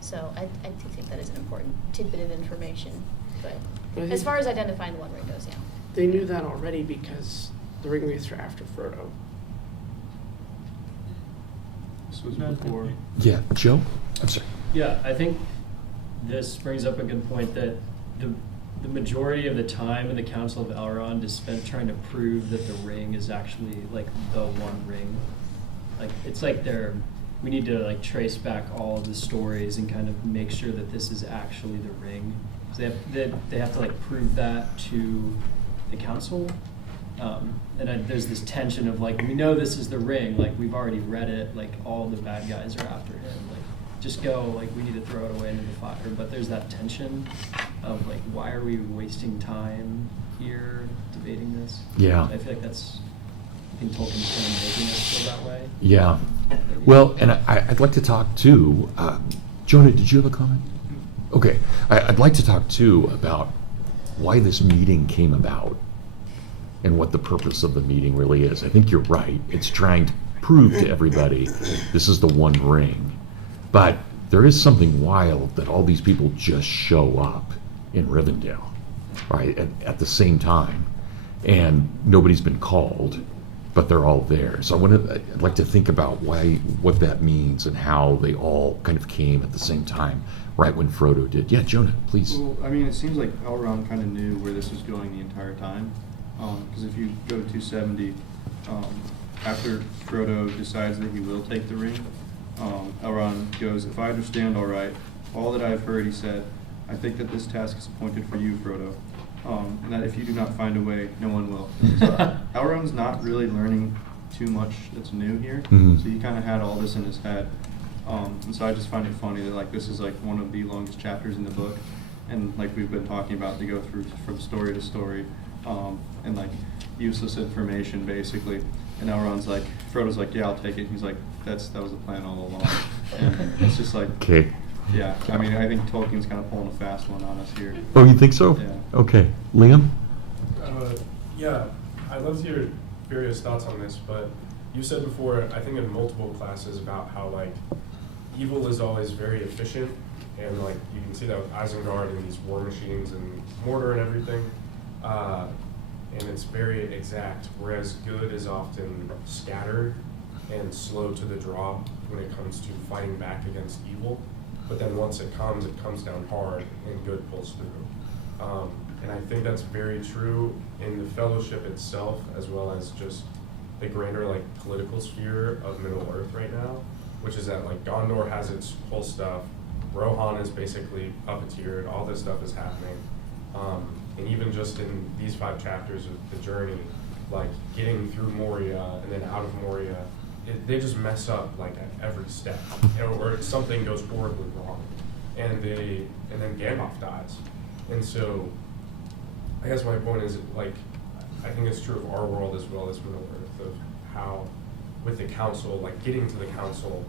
So I do think that is an important tidbit of information. But as far as identifying the One Ring goes, yeah. They knew that already because the Ring Wraiths are after Frodo. This was before. Yeah, Joe? I'm sorry. Yeah, I think this brings up a good point that the majority of the time in the Council of Elrond is spent trying to prove that the ring is actually like the One Ring. Like it's like we need to like trace back all of the stories and kind of make sure that this is actually the ring. So they have to like prove that to the council. And there's this tension of like, we know this is the ring, like we've already read it, like all the bad guys are after him, like just go, like we need to throw it away into the fire. But there's that tension of like, why are we wasting time here debating this? Yeah. I feel like I think Tolkien's kind of making us feel that way. Yeah. Well, and I'd like to talk too. Jonah, did you have a comment? Okay. I'd like to talk too about why this meeting came about and what the purpose of the meeting really is. I think you're right. It's trying to prove to everybody this is the One Ring. But there is something wild that all these people just show up in Rivendell, right, at the same time. And nobody's been called, but they're all there. So I'd like to think about what that means and how they all kind of came at the same time, right when Frodo did. Yeah, Jonah, please. Well, I mean, it seems like Elrond kind of knew where this was going the entire time. Because if you go to 270, after Frodo decides that he will take the ring, Elrond goes, "If I understand all that I've heard," he said, "I think that this task is appointed for you, Frodo, and that if you do not find a way, no one will." So Elrond's not really learning too much that's new here, Mm-hmm. so he kind of had all this in his head. And so I just find it funny that like this is like one of the longest chapters in the book, and like we've been talking about, they go through from story to story, and like useless information basically. And Frodo's like, "Yeah, I'll take it." And he's like, that was the plan all along. And it's just like, Okay. Yeah, I mean, I think Tolkien's kind of pulling a fast one on us here. Oh, you think so? Yeah. Okay. Liam? Yeah, I'd love to hear various thoughts on this, but you said before, I think in multiple classes, about how like evil is always very efficient, and like you can see that with Isengard and these war machines and mortar and everything, and it's very exact, whereas good is often scattered and slow to the draw when it comes to fighting back against evil. But then once it comes down hard, and good pulls through. And I think that's very true in the Fellowship itself, as well as just the greater like political sphere of Middle Earth right now, which is that like Gondor has its whole stuff, Rohan is basically puppeteered, all this stuff is happening. And even just in these 5 chapters of the journey, like getting through Moria and then out of Moria, they just mess up like at every step, or something goes horribly wrong, and then Gandalf dies. And so I guess my point is, like, I think it's true of our world as well as Middle Earth, of how with the council, like getting to the council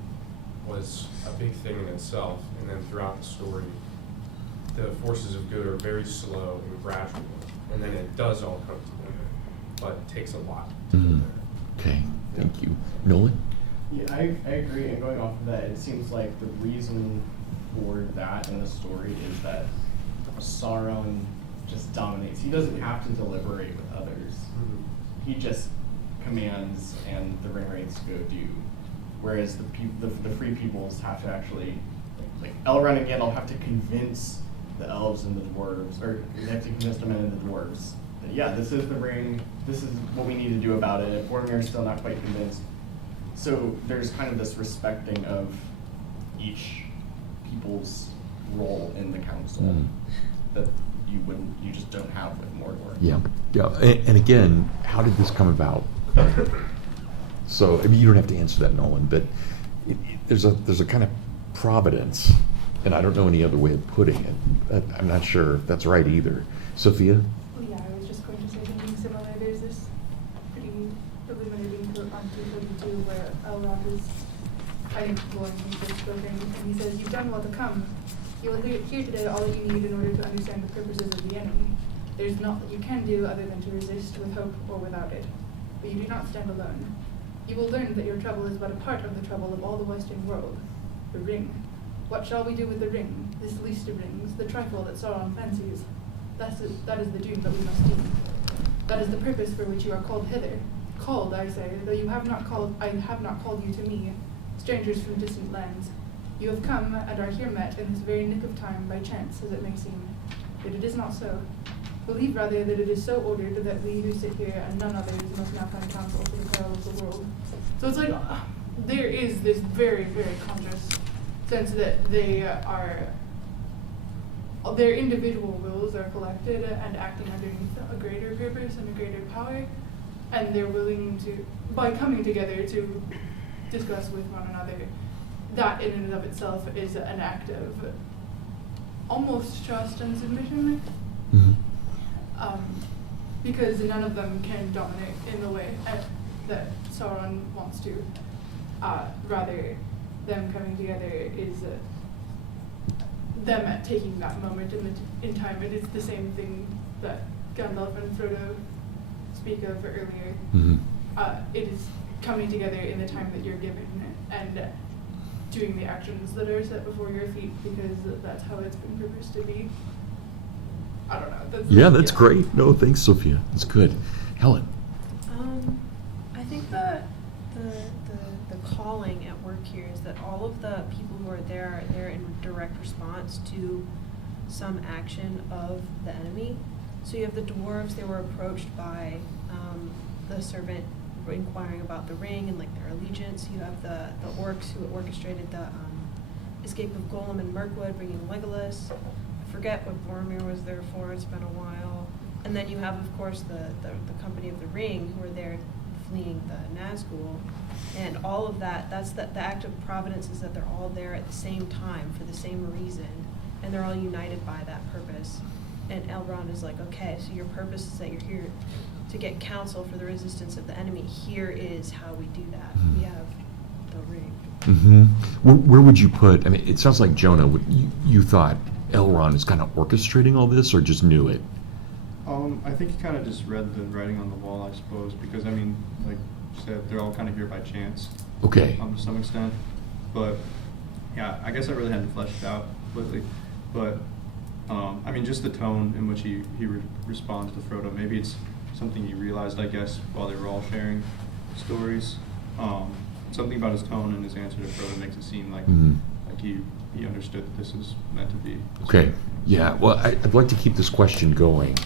was a big thing in itself, and then throughout the story, the forces of good are very slow and gradual, and then it does all come together, but it takes a lot to get there. Okay, thank you. Nolan? Yeah, I agree. And going off of that, it seems like the reason for that in the story is that Sauron just dominates. He doesn't have to deliberate with others. He just commands, and the ring wraiths go do. Whereas the free peoples have to actually, like Elrond and Gandalf have to convince the elves and the dwarves, or they have to convince the men and the dwarves that, yeah, this is the ring, this is what we need to do about it. Boromir's still not quite convinced. So there's kind of this respecting of each people's role in the council that you just don't have with Mordor. Yeah, yeah. And again, how did this come about? So, I mean, you don't have to answer that, Nolan, but there's a kind of providence, and I don't know any other way of putting it. I'm not sure if that's right either. Sophia? Well, yeah, I was just going to say something similar. There's this pretty illuminating quote on 232 where Elrond is fighting people and he's just spoken, and he says, "You've done well to come. You will hear today all that you need in order to understand the purposes of the enemy. There's naught that you can do other than to resist with hope or without it. But you do not stand alone. You will learn that your trouble is but a part of the trouble of all the Western world. The ring. What shall we do with the ring, this least of rings, the trifle that Sauron fancies? That is the doom that we must do. That is the purpose for which you are called hither. Called, I say, though I have not called you to me, strangers from distant lands. You have come and are here met in this very nick of time by chance, as it may seem. Yet it is not so. Believe rather that it is so ordered that we who sit here and none others must now find counsel for the peril of the world." So it's like there is this very, very conscious sense that their individual wills are collected and acting underneath a greater purpose and a greater power, and they're willing to, by coming together to discuss with one another. That in and of itself is an act of almost trust and submission, because none of them can dominate in the way that Sauron wants to. Rather, them coming together is them taking that moment in time. It is the same thing that Gandalf and Frodo speak of earlier. It is coming together in the time that you're given and doing the actions that are set before your feet, because that's how it's been purposed to be. I don't know. That's great. No, thanks, Sophia. That's good. Helen? I think the calling at work here is that all of the people who are there are there in direct response to some action of the enemy. So you have the dwarves, they were approached by the servant inquiring about the ring and like their allegiance. You have the orcs who orchestrated the escape of Gollum and Mirkwood, bringing Legolas. I forget what Boromir was there for, it's been a while. And then you have, of course, the Company of the Ring, who are there fleeing the Nazgul. And all of that, that's the act of providence, is that they're all there at the same time for the same reason, and they're all united by that purpose. And Elrond is like, okay, so your purpose is that you're here to get counsel for the resistance of the enemy. Here is how we do that. We have the ring. Mm-hmm. Where would you put, I mean, it sounds like Jonah, you thought Elrond is kind of orchestrating all this, or just knew it? I think he kind of just read the writing on the wall, I suppose, because I mean, like you said, they're all kind of here by chance. Okay. To some extent, but yeah, I guess I really hadn't fleshed it out completely, but I mean, just the tone in which he responds to Frodo. Maybe it's something he realized, I guess, while they were all sharing stories. Something about his tone and his answer to Frodo makes it seem like like he understood that this is meant to be. Okay. Yeah. Well, I'd like to keep this question going,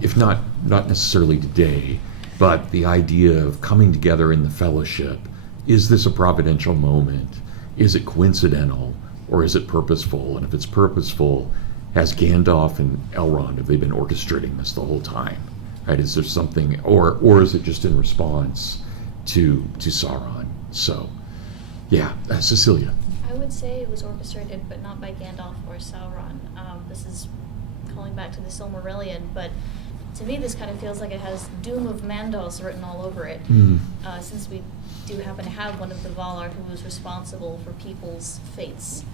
if not necessarily today, but the idea of coming together in the fellowship. Is this a providential moment? Is it coincidental, or is it purposeful? And if it's purposeful, has Gandalf and Elrond, have they been orchestrating this the whole time? Right? Is there something, or is it just in response to Sauron? So, yeah, Cecilia. I would say it was orchestrated, but not by Gandalf or Sauron. This is calling back to the Silmarillion, but to me this kind of feels like it has Doom of Mandos written all over it, since we do happen to have one of the Valar who was responsible for people's fates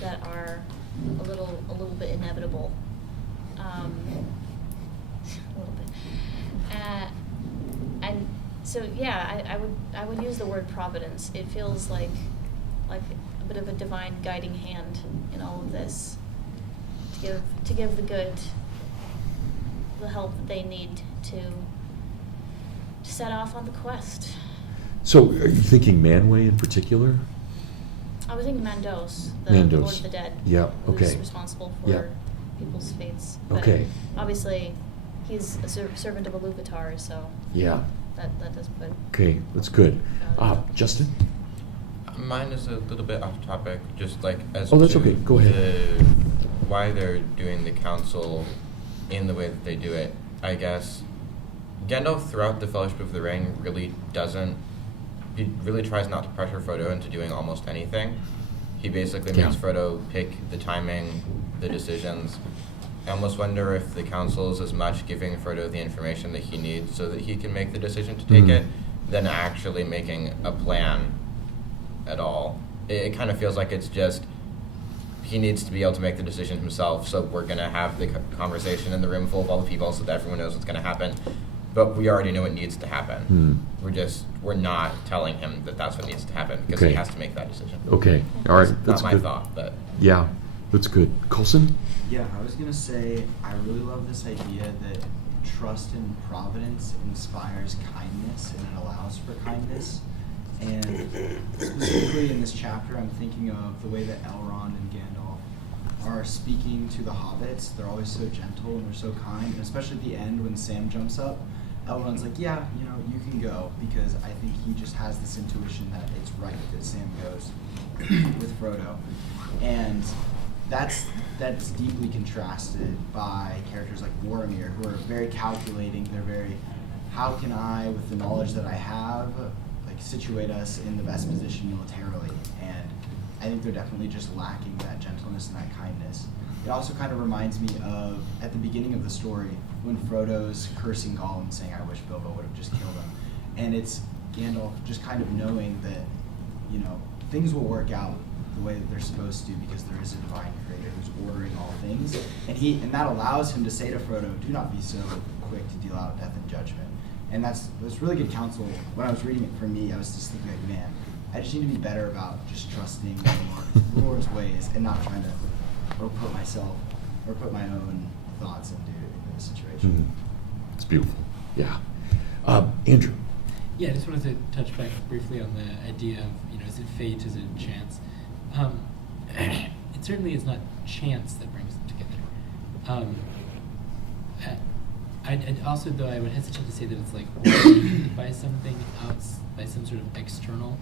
that are a little bit inevitable. A little bit. And so yeah, I would use the word providence. It feels like a bit of a divine guiding hand in all of this, to give the good the help that they need to set off on the quest. So, are you thinking Manwë in particular? I was thinking Mandos, the Mandos. Lord of the Dead. Yeah, Who's okay. responsible for Yeah. people's fates. But Okay. obviously, he's a servant of Iluvatar, so Yeah. that does put. Okay, that's good. Justin? Mine is a little bit off topic, just like as Oh, that's to okay. Go ahead. why they're doing the council in the way that they do it. I guess Gandalf throughout the Fellowship of the Ring he really tries not to pressure Frodo into doing almost anything. He basically makes Frodo pick the timing, the decisions. I almost wonder if the council is as much giving Frodo the information that he needs so that he can make the decision to take it, than actually making a plan at all. It kind of feels like it's just he needs to be able to make the decision himself, so we're going to have the conversation in the room full of all the people so that everyone knows what's going to happen. But we already know what needs to happen. We're not telling him that that's what needs to happen because he has to make that decision. Okay, all right. That's That's not good. my thought, but Yeah, that's good. Coulson? Yeah, I was going to say, I really love this idea that trust in providence inspires kindness and it allows for kindness. And specifically in this chapter, I'm thinking of the way that Elrond and Gandalf are speaking to the hobbits. They're always so gentle and they're so kind. And especially at the end when Sam jumps up, Elrond's like, yeah, you can go, because I think he just has this intuition that it's right that Sam goes with Frodo. And that's deeply contrasted by characters like Boromir, who are very calculating. They're very, how can I, with the knowledge that I have, situate us in the best position militarily? And I think they're definitely just lacking that gentleness and that kindness. It also kind of reminds me of, at the beginning of the story, when Frodo's cursing Gollum, saying, I wish Bilbo would have just killed him. And it's Gandalf just kind of knowing that, things will work out the way that they're supposed to, because there is a divine creator who's ordering all things. And that allows him to say to Frodo, do not be so quick to deal out death and judgment. And that's really good counsel. When I was reading it for me, I was just thinking, like, man, I just need to be better about just trusting the Lord's ways and not trying to put myself or put my own thoughts into the situation. It's beautiful. Yeah. Andrew? Yeah, I just wanted to touch back briefly on the idea of, is it fate, is it chance? It certainly is not chance that brings them together. I'd also, though, I would hesitate to say that it's like by something else, by some sort of external.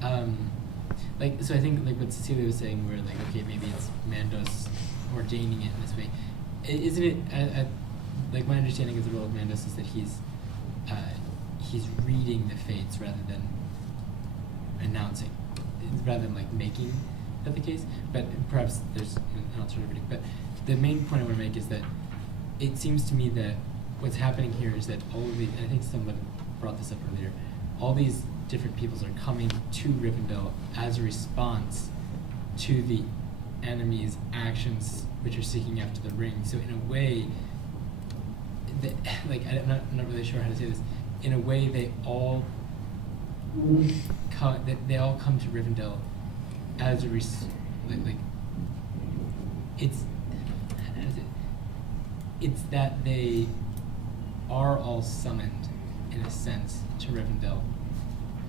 So I think like what Cecilia was saying, where like, okay, maybe it's Mandos ordaining it in this way. Isn't it? Like my understanding of the role of Mandos is that he's reading the fates rather than announcing, rather than like making that the case. But perhaps there's an alternative reading. But the main point I want to make is that it seems to me that what's happening here is that all of the, and I think someone brought this up earlier, all these different peoples are coming to Rivendell as a response to the enemy's actions, which are seeking after the ring. So in a way, I'm not really sure how to say this. In a way, they all come to Rivendell as a it's that they are all summoned in a sense to Rivendell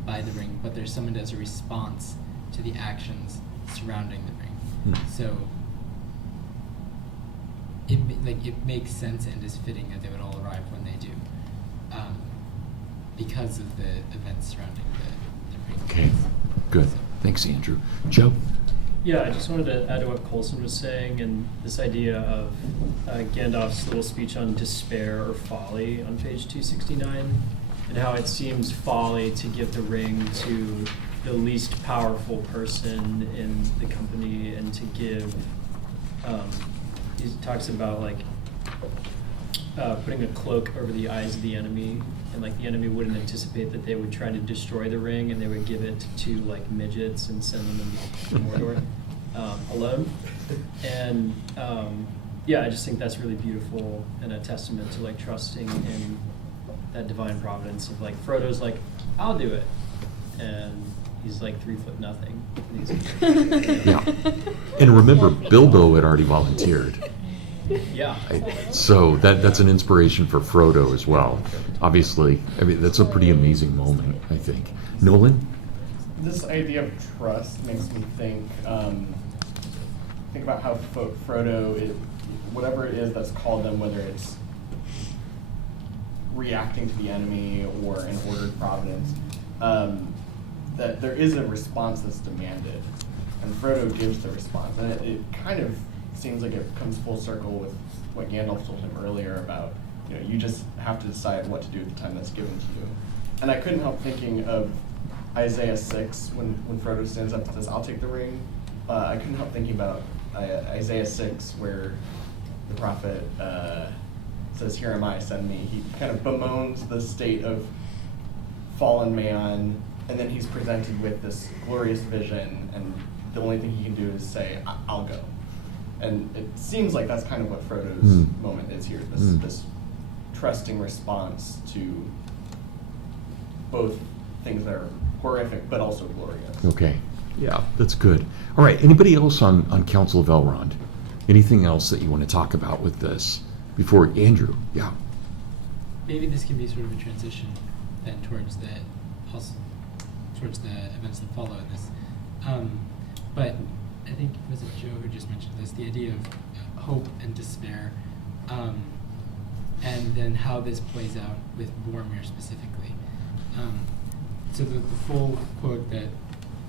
by the ring, but they're summoned as a response to the actions surrounding the ring. So it makes sense and is fitting that they would all arrive when they do, because of the events surrounding the ring. Okay, good. Thanks, Andrew. Joe? Yeah, I just wanted to add to what Coulson was saying, and this idea of Gandalf's little speech on despair or folly on page 269, and how it seems folly to give the ring to the least powerful person in the company, and to give, he talks about like putting a cloak over the eyes of the enemy, and like the enemy wouldn't anticipate that they would try to destroy the ring, and they would give it to like midgets and send them to Mordor alone. And yeah, I just think that's really beautiful and a testament to like trusting in that divine providence of like Frodo's like, I'll do it, and he's like 3 foot nothing. Yeah. And remember, Bilbo had already volunteered. Yeah. So that's an inspiration for Frodo as well. Obviously, I mean, that's a pretty amazing moment, I think. Nolan? This idea of trust makes me think about how Frodo, whatever it is that's called them, whether it's reacting to the enemy or an ordered providence, that there is a response that's demanded, and Frodo gives the response. And it kind of seems like it comes full circle with what Gandalf told him earlier about, you just have to decide what to do at the time that's given to you. And I couldn't help thinking of Isaiah 6, when Frodo stands up and says, I'll take the ring. I couldn't help thinking about Isaiah 6, where the prophet says, here am I, send me. He kind of bemoans the state of fallen man, and then he's presented with this glorious vision, and the only thing he can do is say, I'll go. And it seems like that's kind of what Frodo's moment is here, this trusting response to both things that are horrific but also glorious. Okay. Yeah, that's good. All right, anybody else on Council of Elrond? Anything else that you want to talk about with this? Before Andrew, yeah. Maybe this can be sort of a transition then towards the events that follow this. But I think, was it Joe who just mentioned this, the idea of hope and despair, and then how this plays out with Boromir specifically. So the full quote that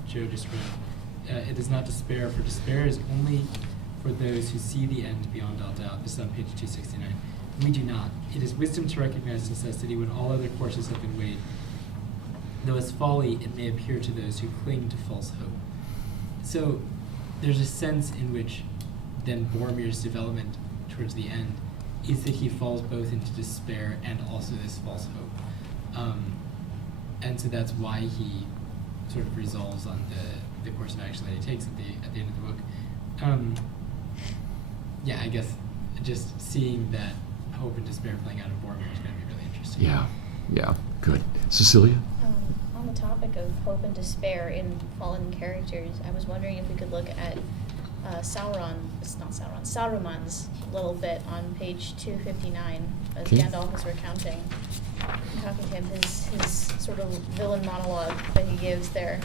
Joe just read, it is not despair, for despair is only for those who see the end beyond all doubt. This is on page 269. We do not. It is wisdom to recognize necessity when all other courses have been weighed. Though as folly, it may appear to those who cling to false hope. So there's a sense in which then Boromir's development towards the end is that he falls both into despair and also this false hope. And so that's why he sort of resolves on the course of action that he takes at the end of the book. Yeah, I guess just seeing that hope and despair playing out in Boromir is going to be really interesting. Yeah, good. Cecilia? On the topic of hope and despair in fallen characters, I was wondering if we could look at Saruman's little bit on page 259, as Gandalf is recounting, talking to him, his sort of villain monologue that he gives there,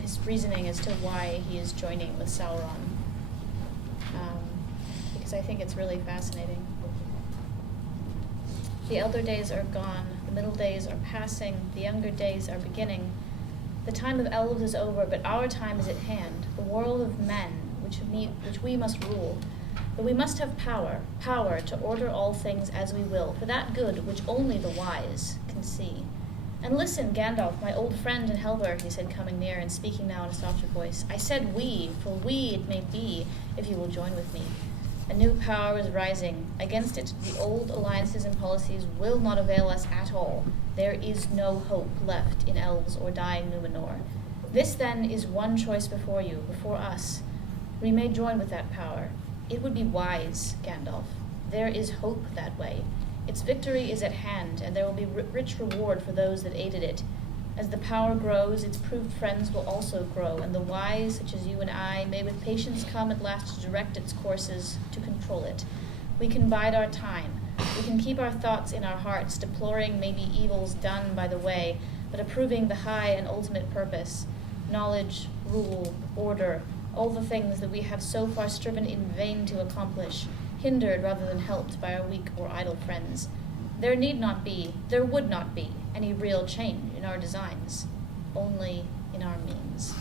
his reasoning as to why he is joining with Sauron, because I think it's really fascinating. The elder days are gone, the middle days are passing, the younger days are beginning. The time of elves is over, but our time is at hand, the world of men, which we must rule. But we must have power to order all things as we will, for that good which only the wise can see. And listen, Gandalf, my old friend and helper, he said, coming near and speaking now in a softer voice. I said we, for we it may be, if you will join with me. A new power is rising. Against it, the old alliances and policies will not avail us at all. There is no hope left in elves or dying Numenor. This, then, is one choice before you, before us. We may join with that power. It would be wise, Gandalf. There is hope that way. Its victory is at hand, and there will be rich reward for those that aided it. As the power grows, its proved friends will also grow, and the wise, such as you and I, may with patience come at last to direct its courses, to control it. We can bide our time. We can keep our thoughts in our hearts, deploring maybe evils done by the way, but approving the high and ultimate purpose. Knowledge, rule, order, all the things that we have so far striven in vain to accomplish, hindered rather than helped by our weak or idle friends. There need not be, there would not be, any real change in our designs, only in our means.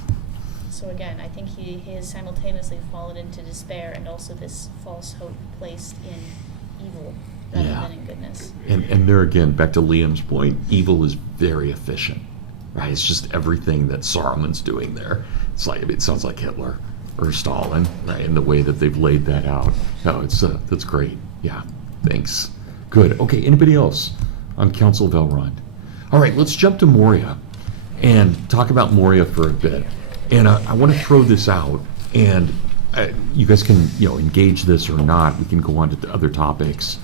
So again, I think he has simultaneously fallen into despair and also this false hope placed in evil rather than in goodness. And there again, back to Liam's point, evil is very efficient, right? It's just everything that Saruman's doing there. It's like, it sounds like Hitler or Stalin, right? In the way that they've laid that out. No, it's that's great. Yeah, thanks. Good. Okay, anybody else on Council of Elrond? All right, let's jump to Moria and talk about Moria for a bit. And I want to throw this out, and you guys can engage this or not. We can go on to other topics.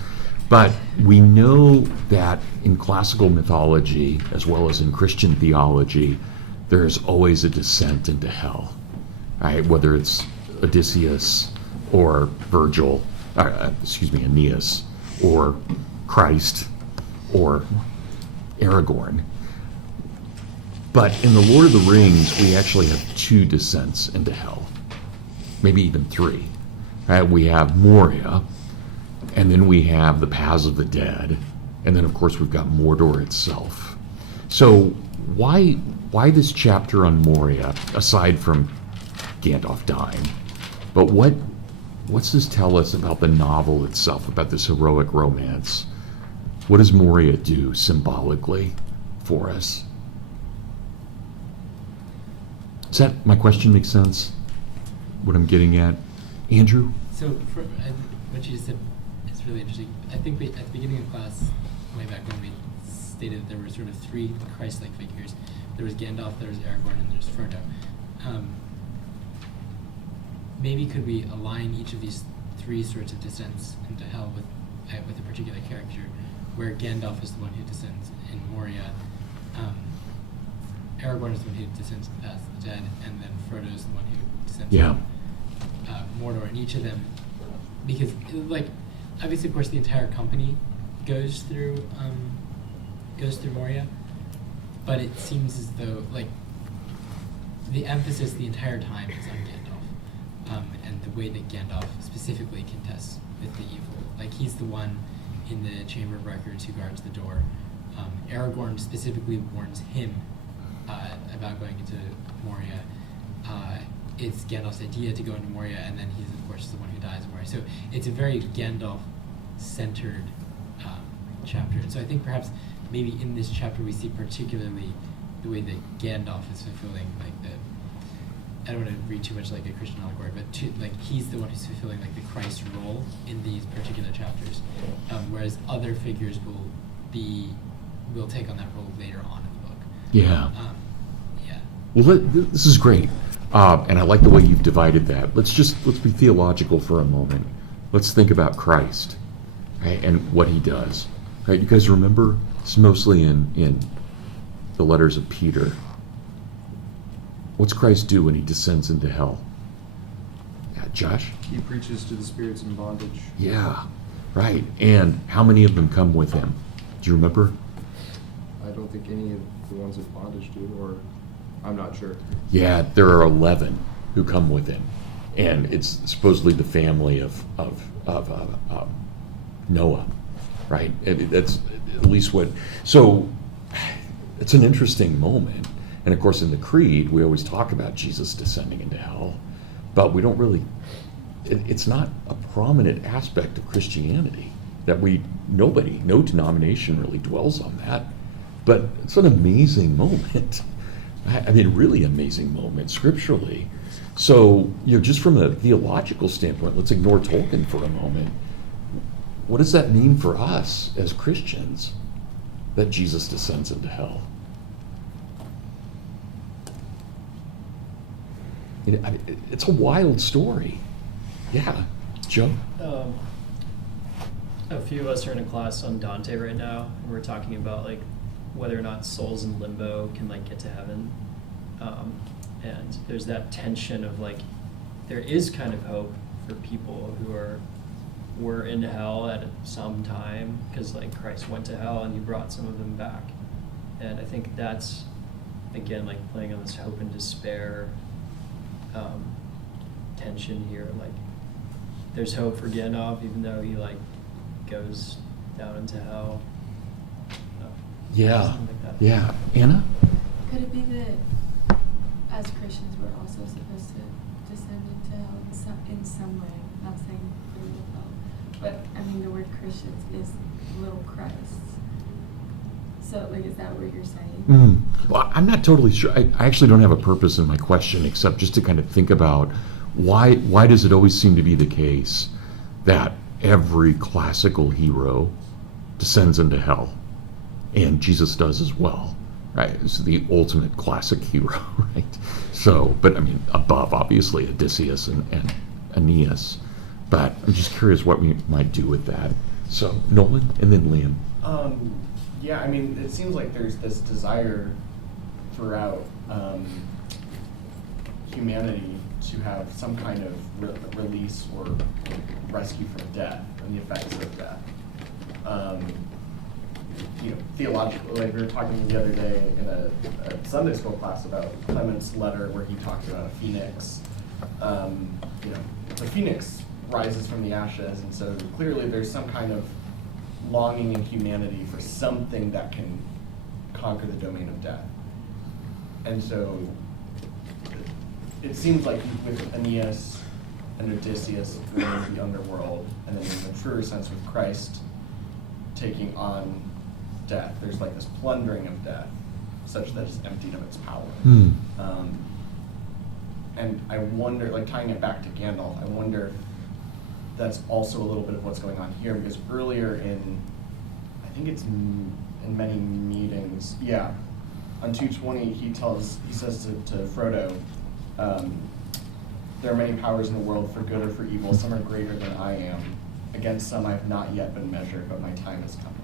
But we know that in classical mythology, as well as in Christian theology, there's always a descent into hell, right? Whether it's Odysseus or Virgil, Aeneas, or Christ, or Aragorn. But in The Lord of the Rings, we actually have 2 descents into hell, maybe even 3. Right? We have Moria, and then we have the Paths of the Dead, and then of course we've got Mordor itself. So why this chapter on Moria, aside from Gandalf dying? But what's this tell us about the novel itself, about this heroic romance? What does Moria do symbolically for us? Does that, my question make sense? What I'm getting at? Andrew? So, what you said is really interesting. I think at the beginning of class, way back when we stated that there were sort of 3 Christ-like figures. There was Gandalf, there was Aragorn, and there's Frodo. Maybe could we align each of these 3 sorts of descents into hell with a particular character, where Gandalf is the one who descends in Moria, Aragorn is the one who descends to the Paths of the Dead, and then Frodo is the one who descends to Mordor. And each of them, because obviously, of course, the entire company goes through Moria, but it seems as though the emphasis the entire time is on Gandalf, and the way that Gandalf specifically contests with the evil. He's the one in the Chamber of Records who guards the door. Aragorn specifically warns him about going into Moria. It's Gandalf's idea to go into Moria, and then he's, of course, the one who dies in Moria. So it's a very Gandalf-centered chapter. And so I think perhaps maybe in this chapter we see particularly the way that Gandalf is fulfilling I don't want to read too much like a Christian allegory, but he's the one who's fulfilling the Christ role in these particular chapters, whereas other figures will take on that role later on in the book. Yeah. Well, this is great, and I like the way you've divided that. Let's be theological for a moment. Let's think about Christ, right, and what he does. Right? You guys remember? It's mostly in the letters of Peter. What's Christ do when he descends into hell? Yeah, Josh? He preaches to the spirits in bondage. Yeah, right. And how many of them come with him? Do you remember? I don't think any of the ones in bondage do, or I'm not sure. Yeah, there are 11 who come with him. And it's supposedly the family of Noah, right? That's at least what... So it's an interesting moment. And of course, in the Creed, we always talk about Jesus descending into hell, but we don't really, it's not a prominent aspect of Christianity that no denomination really dwells on that, but it's an amazing moment. I mean, really amazing moment scripturally. So, just from a theological standpoint, let's ignore Tolkien for a moment. What does that mean for us as Christians that Jesus descends into hell? It's a wild story. Yeah. Joe? A few of us are in a class on Dante right now, and we're talking about like whether or not souls in limbo can like get to heaven. And there's that tension of like, there is kind of hope for people who were in hell at some time, because like Christ went to hell and he brought some of them back. And I think that's, again, like playing on this hope and despair tension here. Like, there's hope for Gandalf, even though he like goes down into hell. Yeah. Something like that. Yeah. Anna? Could it be that as Christians we're also supposed to descend into hell in some way? Not saying literal hell, but I mean the word Christians is little Christs. So like, is that what you're saying? Well, I'm not totally sure. I actually don't have a purpose in my question except just to kind of think about why does it always seem to be the case that every classical hero descends into hell, and Jesus does as well, right? It's the ultimate classic hero, right? So, but I mean, above obviously Odysseus and Aeneas, but I'm just curious what we might do with that. So Nolan and then Liam. Yeah, I mean, it seems like there's this desire throughout humanity to have some kind of release or rescue from death and the effects of death. Theologically, like we were talking the other day in a Sunday school class about Clement's letter where he talked about a phoenix. The phoenix rises from the ashes, and so clearly there's some kind of longing in humanity for something that can conquer the domain of death. And so it seems like with Aeneas and Odysseus bringing the underworld, and then in the truer sense with Christ taking on death, there's like this plundering of death such that it's emptied of its power. And I wonder, like tying it back to Gandalf, I wonder if that's also a little bit of what's going on here, because earlier I think it's in many meetings, on 220 he says to Frodo, there are many powers in the world for good or for evil, some are greater than I am, against some I have not yet been measured, but my time is coming.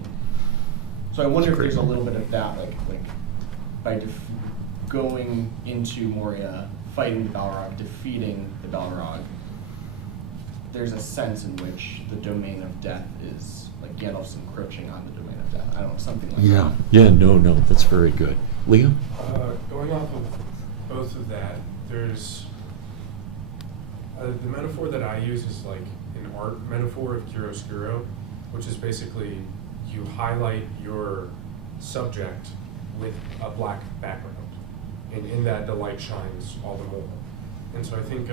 So I wonder if there's a little bit of that, like by going into Moria, fighting the Balrog, defeating the Balrog, there's a sense in which the domain of death is, like Gandalf's encroaching on the domain of death. I don't know, something like that. Yeah, no, that's very good. Liam? Going off of both of that, there's the metaphor that I use is like an art metaphor of chiaroscuro, which is basically you highlight your subject with a black background, and in that the light shines all the more. And so I think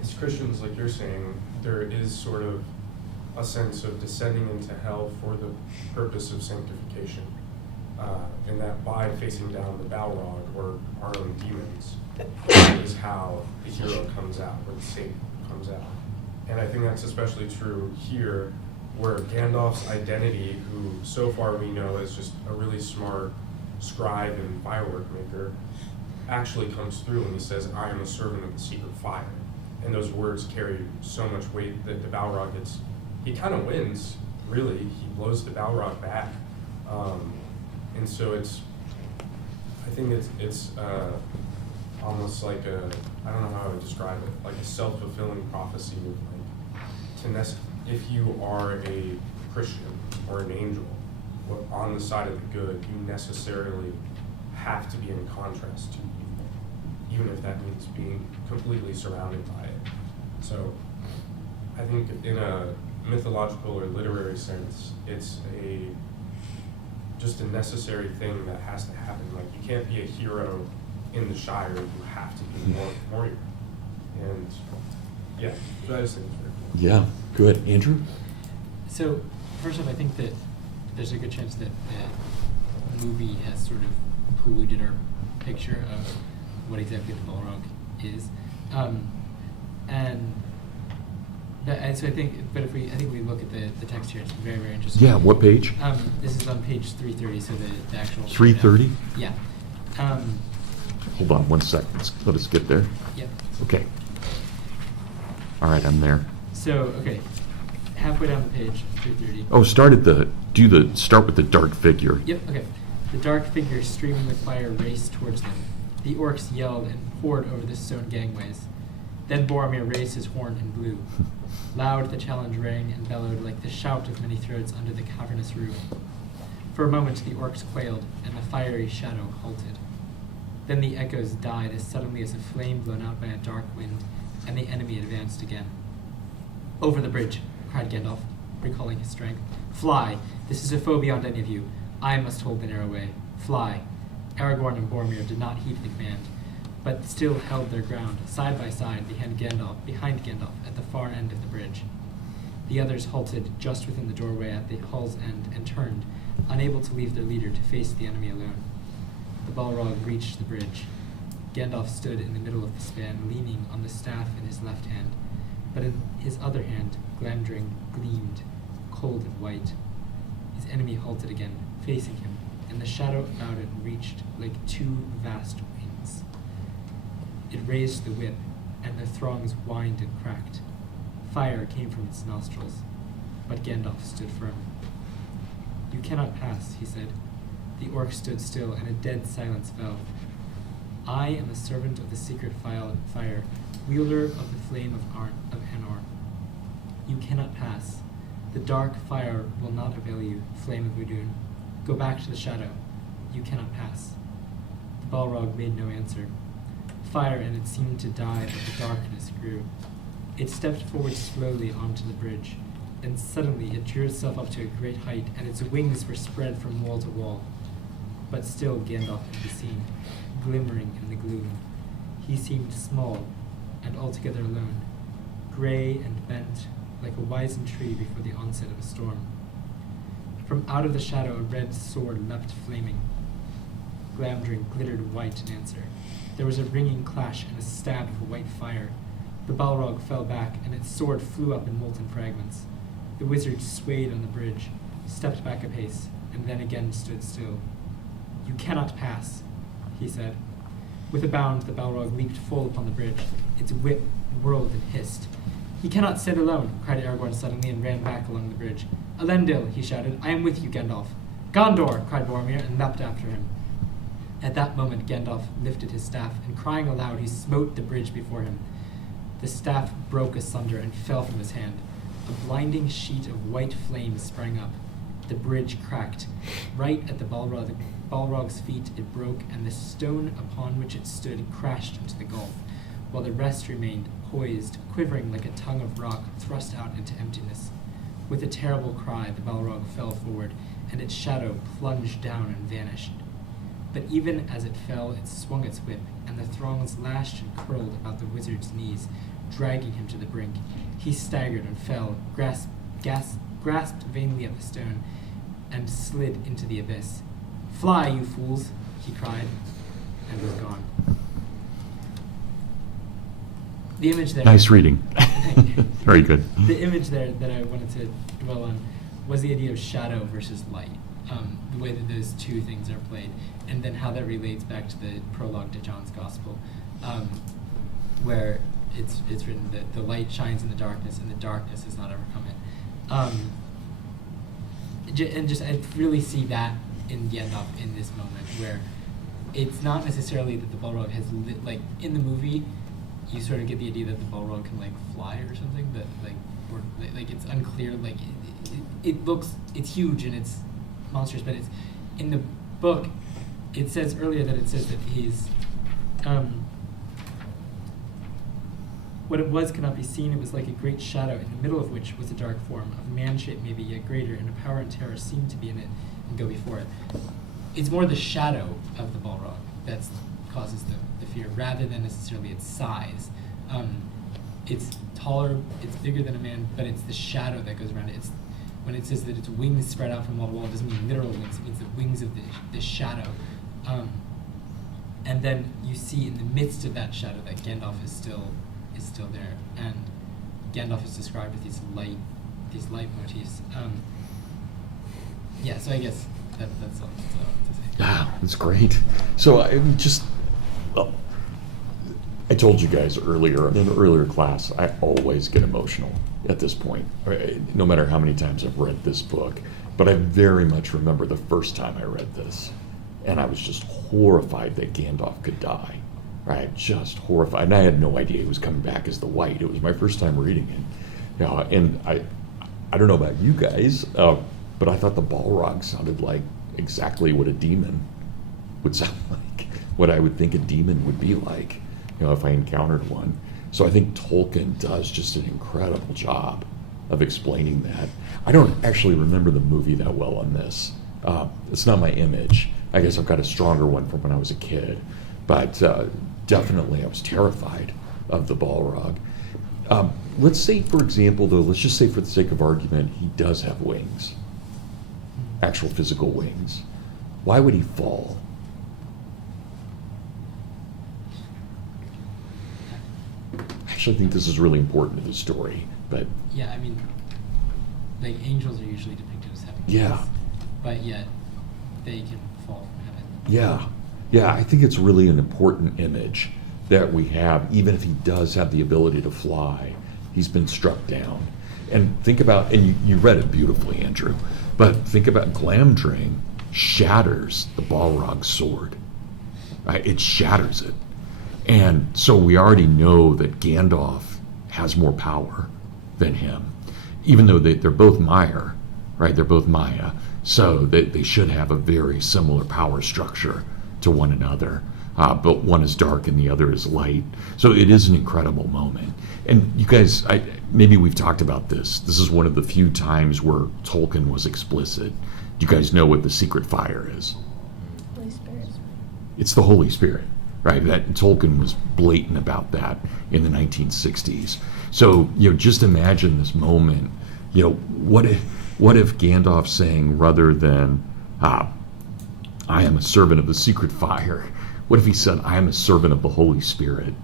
as Christians, like you're saying, there is sort of a sense of descending into hell for the purpose of sanctification, and that by facing down the Balrog or our own demons is how the hero comes out, or the saint comes out. And I think that's especially true here, where Gandalf's identity, who so far we know is just a really smart scribe and firework maker, actually comes through when he says, I am a servant of the secret fire. And those words carry so much weight that the Balrog he kind of wins, really. He blows the Balrog back. And so I think it's almost like I don't know how I would describe it, like a self-fulfilling prophecy of like, if you are a Christian or an angel on the side of the good, you necessarily have to be in contrast to evil, even if that means being completely surrounded by it. So I think in a mythological or literary sense, it's just a necessary thing that has to happen. Like, you can't be a hero in the Shire, you have to be Moria. And yeah, so I just think it's very cool. Yeah, good. Andrew? So, first off, I think that there's a good chance that the movie has sort of polluted our picture of what exactly the Balrog is. And so I think we look at the text here, it's very, very interesting. Yeah, what page? This is on page 330, so the actual. 330? Yeah. Hold on one second. Let us get there. Yep. Okay. All right, I'm there. So, okay, halfway down the page, 330. Oh, start with the dark figure. Yep, okay. The dark figure streaming with fire raced towards them. The orcs yelled and poured over the stone gangways. Then Boromir raised his horn and blew. Loud the challenge rang and bellowed like the shout of many throats under the cavernous roof. For a moment the orcs quailed, and the fiery shadow halted. Then the echoes died as suddenly as a flame blown out by a dark wind, and the enemy advanced again. "Over the bridge," cried Gandalf, recalling his strength. "Fly! This is a foe beyond any of you. I must hold the narrow way. Fly!" Aragorn and Boromir did not heed the command, but still held their ground, side by side behind Gandalf at the far end of the bridge. The others halted just within the doorway at the hall's end and turned, unable to leave their leader to face the enemy alone. The Balrog reached the bridge. Gandalf stood in the middle of the span, leaning on the staff in his left hand, but in his other hand, Glamdring gleamed, cold and white. His enemy halted again, facing him, and the shadow about it reached like two vast wings. It raised the whip, and the throngs whined and cracked. Fire came from its nostrils, but Gandalf stood firm. "You cannot pass," he said. The orc stood still, and a dead silence fell. "I am a servant of the secret fire, wielder of the flame of Anor. You cannot pass. The dark fire will not avail you, flame of Udun. Go back to the shadow. You cannot pass." The Balrog made no answer. Fire in it seemed to die, but the darkness grew. It stepped forward slowly onto the bridge, and suddenly it drew itself up to a great height, and its wings were spread from wall to wall. But still Gandalf could be seen, glimmering in the gloom. He seemed small, and altogether alone, gray and bent, like a wizened tree before the onset of a storm. From out of the shadow a red sword leapt flaming. Glamdring glittered white in answer. There was a ringing clash and a stab of white fire. The Balrog fell back, and its sword flew up in molten fragments. The wizard swayed on the bridge, stepped back a pace, and then again stood still. "You cannot pass," he said. With a bound, the Balrog leaped full upon the bridge. Its whip whirled and hissed. "He cannot stand alone," cried Aragorn suddenly, and ran back along the bridge. "Elendil," he shouted, "I am with you, Gandalf." "Gondor!" cried Boromir, and leapt after him. At that moment Gandalf lifted his staff, and crying aloud he smote the bridge before him. The staff broke asunder and fell from his hand. A blinding sheet of white flame sprang up. The bridge cracked. Right at the Balrog's feet it broke, and the stone upon which it stood crashed into the gulf, while the rest remained poised, quivering like a tongue of rock thrust out into emptiness. With a terrible cry, the Balrog fell forward, and its shadow plunged down and vanished. But even as it fell, it swung its whip, and the throngs lashed and curled about the wizard's knees, dragging him to the brink. He staggered and fell, grasped vainly at the stone, and slid into the abyss. "Fly, you fools!" he cried, and was gone. The image there... Nice reading. Very good. The image there that I wanted to dwell on was the idea of shadow versus light, the way that those two things are played, and then how that relates back to the prologue to John's Gospel, where it's written that the light shines in the darkness, and the darkness has not overcome it. And just I really see that in Gandalf in this moment, where it's not necessarily that the Balrog has like in the movie, you sort of get the idea that the Balrog can like fly or something, but like it's unclear. Like it looks, it's huge and it's monstrous, but it's in the book. It says earlier that it says that he's what it was cannot be seen. It was like a great shadow, in the middle of which was a dark form, of man shape maybe yet greater, and a power and terror seemed to be in it and go before it. It's more the shadow of the Balrog that causes the fear, rather than necessarily its size. It's taller, it's bigger than a man, but it's the shadow that goes around it. It's when it says that its wings spread out from wall to wall, it doesn't mean literal wings, it means the wings of the shadow. and then you see in the midst of that shadow that Gandalf is still there, and Gandalf is described with these light motifs. Yeah, so I guess that's all I have to say. Yeah, that's great. So I told you guys earlier, in an earlier class, I always get emotional at this point, no matter how many times I've read this book. But I very much remember the first time I read this, and I was just horrified that Gandalf could die, right? Just horrified. And I had no idea he was coming back as the White. It was my first time reading it. And I don't know about you guys, but I thought the Balrog sounded like exactly what a demon would sound like, what I would think a demon would be like, if I encountered one. So I think Tolkien does just an incredible job of explaining that. I don't actually remember the movie that well on this. It's not my image. I guess I've got a stronger one from when I was a kid. But definitely I was terrified of the Balrog. Let's say, for example, though, let's just say for the sake of argument, he does have wings, actual physical wings. Why would he fall? I actually think this is really important to the story, but Yeah, I mean, like angels are usually depicted as having Yeah. wings, but yet they can fall from heaven. yeah, I think it's really an important image that we have, even if he does have the ability to fly, he's been struck down. And think about, and you read it beautifully, Andrew, but think about Glamdring shatters the Balrog's sword, right? It shatters it. And so we already know that Gandalf has more power than him, even though they're both Maiar, right? They're both Maya. So they should have a very similar power structure to one another. But one is dark and the other is light. So it is an incredible moment. And you guys, maybe we've talked about this. This is one of the few times where Tolkien was explicit. Do you guys know what the secret fire is? Holy Spirit. It's the Holy Spirit, right? That Tolkien was blatant about that in the 1960s. So, just imagine this moment. What if Gandalf's saying, rather than, I am a servant of the secret fire, what if he said, I am a servant of the Holy Spirit,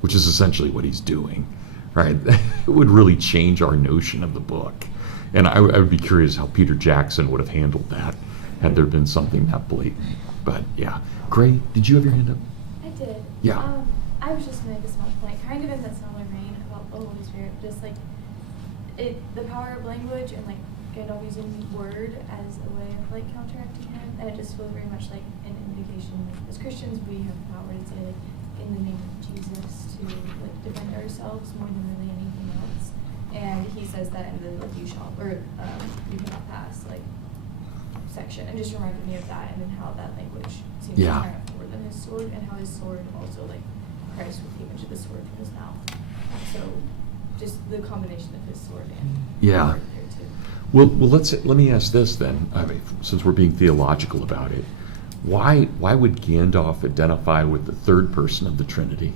which is essentially what he's doing, right? It would really change our notion of the book. And I would be curious how Peter Jackson would have handled that had there been something that blatant. But yeah. Gray, did you have your hand up? I did. Yeah. I was just going to make a small point, kind of in that similar vein about the Holy Spirit, just like the power of language and like Gandalf using word as a way of like counteracting him, and it just feels very much like an indication. As Christians, we have the power to say like in the name of Jesus to like defend ourselves more than really anything else. And he says that in the like you cannot pass like section, and just reminded me of that, and then how that language seems Yeah. to triumph more than his sword, and how his sword also like Christ with the image of the sword in his mouth. So just the combination of his sword and Yeah. sword there too. Well, let me ask this then. I mean, since we're being theological about it, why would Gandalf identify with the third person of the Trinity?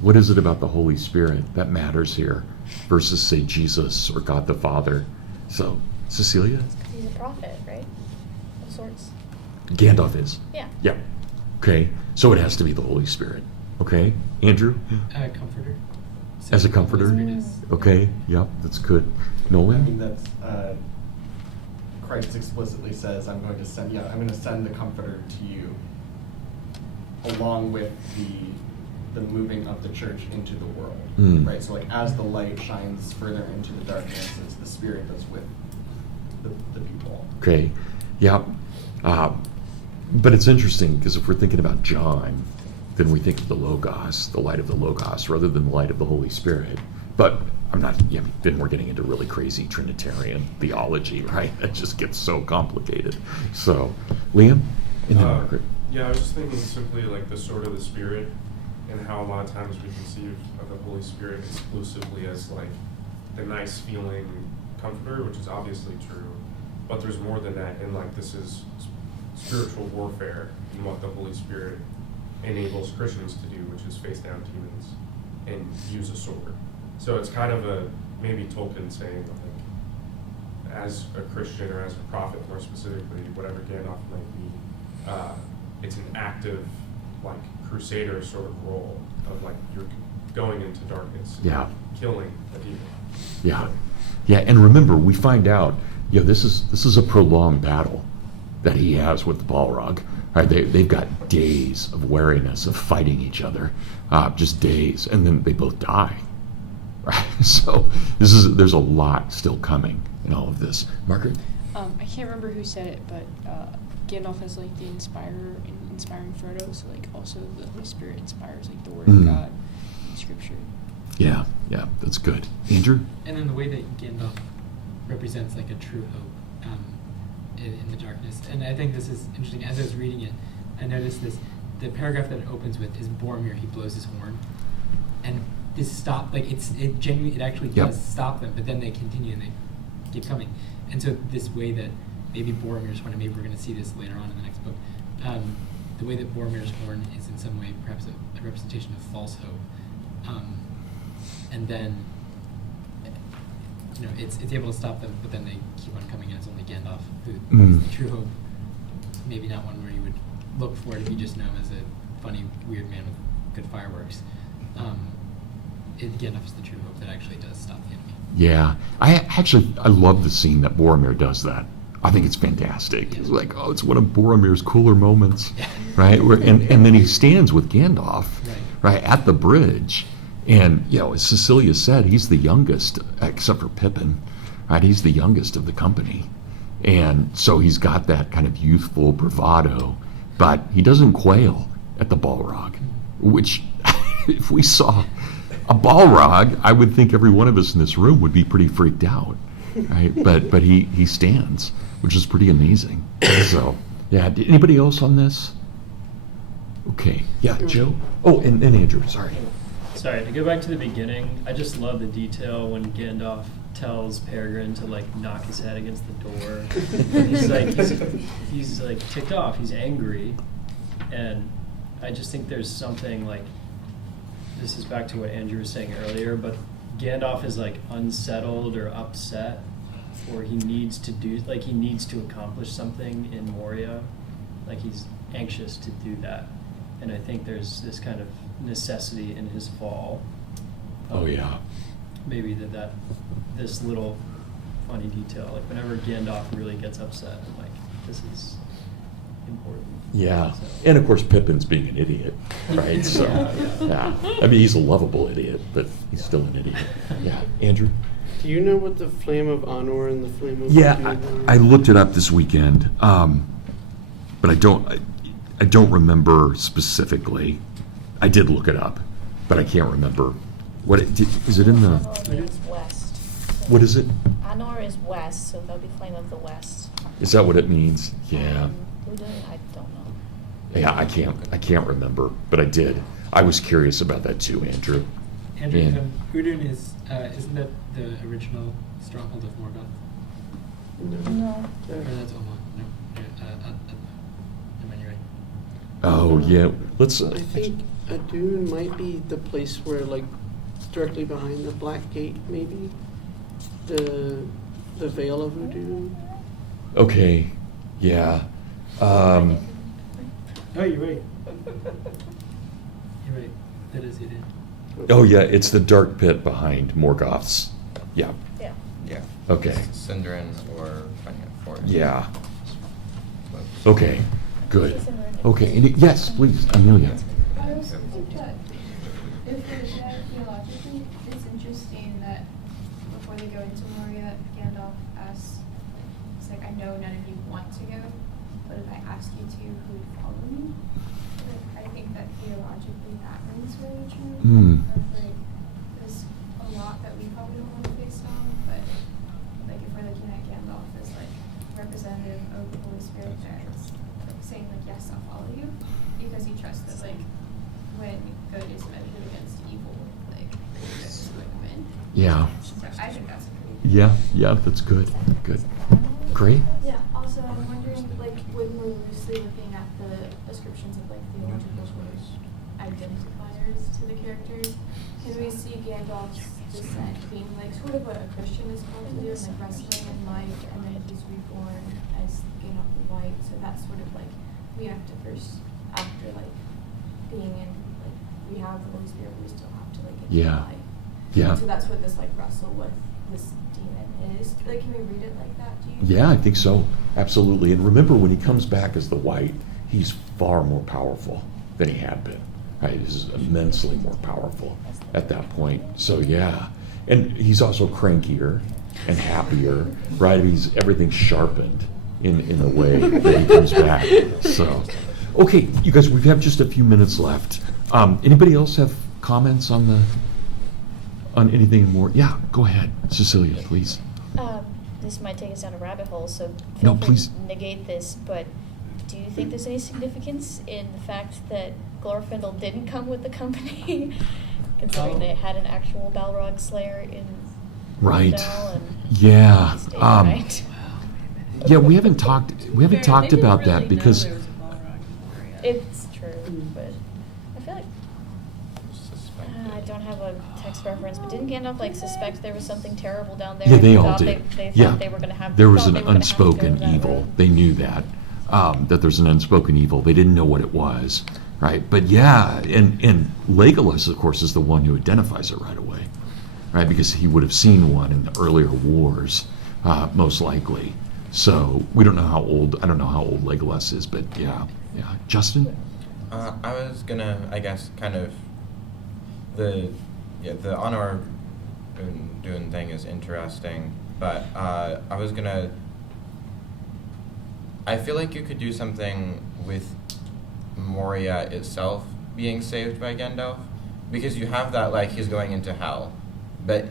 What is it about the Holy Spirit that matters here versus, say, Jesus or God the Father? So, Cecilia? He's a prophet, right? Of sorts. Gandalf is. Yeah. Yeah. Okay. So it has to be the Holy Spirit. Okay. Andrew? Comforter. As a comforter? Holy Spirit is- Okay. Yep. That's good. Nolan? that's Christ explicitly says, I'm going to send the Comforter to you, along with the moving of the church into the world, right? So like as the light shines further into the darkness, it's the Spirit that's with the people. Okay. Yeah. But it's interesting because if we're thinking about John, then we think of the Logos, the light of the Logos, rather than the light of the Holy Spirit. But I'm not, then we're getting into really crazy Trinitarian theology, right? It just gets so complicated. So, Liam? And then Margaret. Yeah, I was just thinking simply like the sword of the Spirit, and how a lot of times we conceive of the Holy Spirit exclusively as like the nice feeling comforter, which is obviously true, but there's more than that, and like this is spiritual warfare and what the Holy Spirit enables Christians to do, which is face down demons and use a sword. So it's kind of maybe Tolkien saying like, as a Christian or as a prophet more specifically, whatever Gandalf might be, it's an active, like, crusader sort of role of, like, you're going into darkness, Yeah. killing the evil. Yeah, yeah, and remember, we find out, this is a prolonged battle that he has with the Balrog. Right? They've got days of wariness of fighting each other, just days, and then they both die. Right? So there's a lot still coming in all of this. Margaret? I can't remember who said it, but Gandalf is like the inspiring Frodo, so like also the Holy Spirit inspires like the Word of God in Scripture. Yeah, that's good. Andrew? And then the way that Gandalf represents like a true hope in the darkness. And I think this is interesting. As I was reading it, I noticed this. The paragraph that it opens with is Boromir. He blows his horn, and this stop. Like it genuinely, it actually does stop them. But then they continue and they keep coming. And so this way that maybe Boromir's horn, and maybe we're going to see this later on in the next book. The way that Boromir's horn is in some way perhaps a representation of false hope. And then, it's able to stop them, but then they keep on coming, and it's only Gandalf who is the true hope. Maybe not one where you would look for it if you just know him as a funny, weird man with good fireworks. Gandalf is the true hope that actually does stop the enemy. Yeah, I love the scene that Boromir does that. I think it's fantastic. It's like, it's one of Boromir's cooler moments, right? And then he stands with Gandalf, right, at the bridge. And, as Cecilia said, he's the youngest, except for Pippin, right? He's the youngest of the company. And so he's got that kind of youthful bravado, but he doesn't quail at the Balrog, which, if we saw a Balrog, I would think every one of us in this room would be pretty freaked out, right? But he stands, which is pretty amazing. So, anybody else on this? Okay, Joe? Oh, and Andrew, sorry. Sorry, to go back to the beginning, I just love the detail when Gandalf tells Peregrine to like knock his head against the door. he's like ticked off, he's angry, and I just think there's something like, this is back to what Andrew was saying earlier, but Gandalf is like unsettled or upset, or he needs to accomplish something in Moria, like he's anxious to do that, and I think there's this kind of necessity in his fall. Maybe that this little funny detail, like whenever Gandalf really gets upset, I'm like, this is important. Yeah, and of course Pippin's being an idiot, right? So, I mean, he's a lovable idiot, but he's still an idiot. Yeah, Andrew? Do you know what the Flame of Anor and the Flame of I looked it up this weekend, but I don't remember specifically. I did look it up, but I can't remember. Is it in the... Anor is west. What is it? Anor is west, so that'll be Flame of the West. Is that what it means? Yeah. I don't know. Yeah, I can't remember, but I did. I was curious about that too, Andrew. Andrew, Udun is, isn't that the original stronghold of Morgoth? No. Or that's Oman? No. Am I right? Oh, yeah. Let's... I think Adun might be the place where, like, directly behind the Black Gate, maybe? The Vale of Udun? Okay. Yeah. Oh, you're right. You're right. That is it. Oh, yeah, it's the dark pit behind Morgoth's. Yeah. Yeah. Okay. Sindarin or Forest. Yeah. Okay, good. Okay, yes, please, Amelia. I also think that if we're looking at it theologically, it's interesting that before they go into Moria, Gandalf asks, it's like, I know none of you want to go, but if I ask you to, who would follow me? Like, I think that theologically that rings really true. There's a lot that we probably don't want to face on, but like if we're looking at Gandalf as like representative of the Holy Spirit there, it's like saying like, yes, I'll follow you, because he trusts that like when good is measured against evil, like it's going to win. Yeah. So I think that's a pretty Yeah, that's good. Good. Great. Yeah, also I'm wondering, like, when we're loosely looking at the descriptions of like theological sort of identifiers to the characters, can we see Gandalf's descent being like sort of what a Christian is called to do, like wrestling in light, and then he's reborn as Gandalf the White, so that's sort of like we have to first after like being in like we have the Holy Spirit, we still have to like Yeah. apply. Yeah. So that's what this like wrestle with this demon is. Like, can we read it like that? Do you? Yeah, I think so. Absolutely. And remember, when he comes back as the white, he's far more powerful than he had been. Right? He's immensely more powerful at that point. So yeah. And he's also crankier and happier, right? Everything's sharpened in the way that he comes back. So, okay, you guys, we have just a few minutes left. Anybody else have comments on anything more? Yeah, go ahead, Cecilia, please. This might take us down a rabbit hole, so No, feel free please. to negate this, but do you think there's any significance in the fact that Glorfindel didn't come with the company, considering they had an actual Balrog Slayer in Right. Rivendell and Yeah. he stayed behind? Yeah, we haven't talked about that Really because know there was a Balrog in Moria. It's true, but I feel like I don't have a text reference, but didn't Gandalf like suspect there was something terrible down there? yeah, they He all thought did. They Yeah, thought they were going to have. there was thought an they were gonna have to go unspoken that evil. road. They knew that there's an unspoken evil. They didn't know what it was, right? But yeah, and Legolas, of course, is the one who identifies it right away, right? Because he would have seen one in the earlier wars, most likely. So we don't know how old. I don't know how old Legolas is, but yeah. Justin. I was gonna, I guess, kind of the honor doing thing is interesting, but I was gonna. I feel like you could do something with Moria itself being saved by Gandalf, because you have that like he's going into hell, but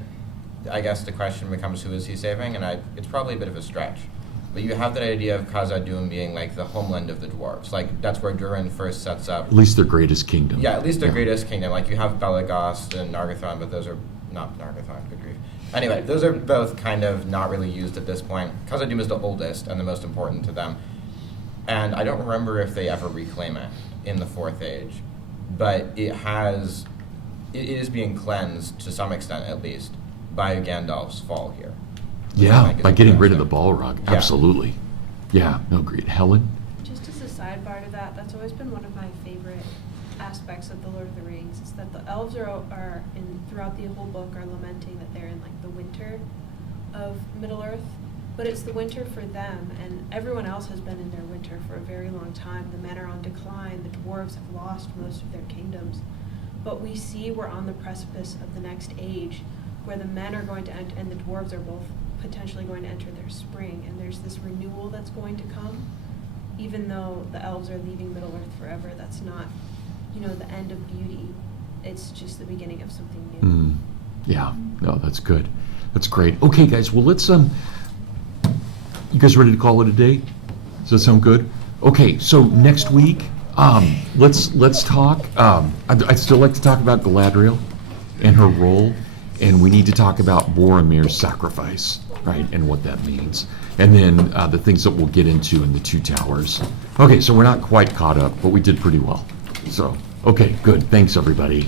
I guess the question becomes who is he saving, and it's probably a bit of a stretch. But you have that idea of Khazad-dûm being like the homeland of the dwarves. Like, that's where Durin first sets up. At least their greatest kingdom. Yeah, at least their greatest kingdom. Like, you have Belagast and Nargothrond, but those are not Nargothrond, good grief. Anyway, those are both kind of not really used at this point. Khazad-dûm is the oldest and the most important to them. And I don't remember if they ever reclaim it in the Fourth Age. But it is being cleansed, to some extent at least, by Gandalf's fall here. Yeah, by getting rid of the Balrog. Yeah. Absolutely. Yeah, no, great. Helen? Just as a sidebar to that, that's always been one of my favorite aspects of the Lord of the Rings, is that the elves are throughout the whole book are lamenting that they're in like the winter of Middle Earth, but it's the winter for them, and everyone else has been in their winter for a very long time. The men are on decline, the dwarves have lost most of their kingdoms, but we see we're on the precipice of the next age, where the men are going to enter, and the dwarves are both potentially going to enter their spring, and there's this renewal that's going to come. Even though the elves are leaving Middle Earth forever, that's not, the end of beauty. It's just the beginning of something new. Yeah, no, that's good. That's great. Okay, guys, well, let's, you guys ready to call it a day? Does that sound good? Okay, so next week, let's talk, I'd still like to talk about Galadriel and her role, and we need to talk about Boromir's sacrifice, right, and what that means. And then the things that we'll get into in the Two Towers. Okay, so we're not quite caught up, but we did pretty well. So, okay, good. Thanks, everybody.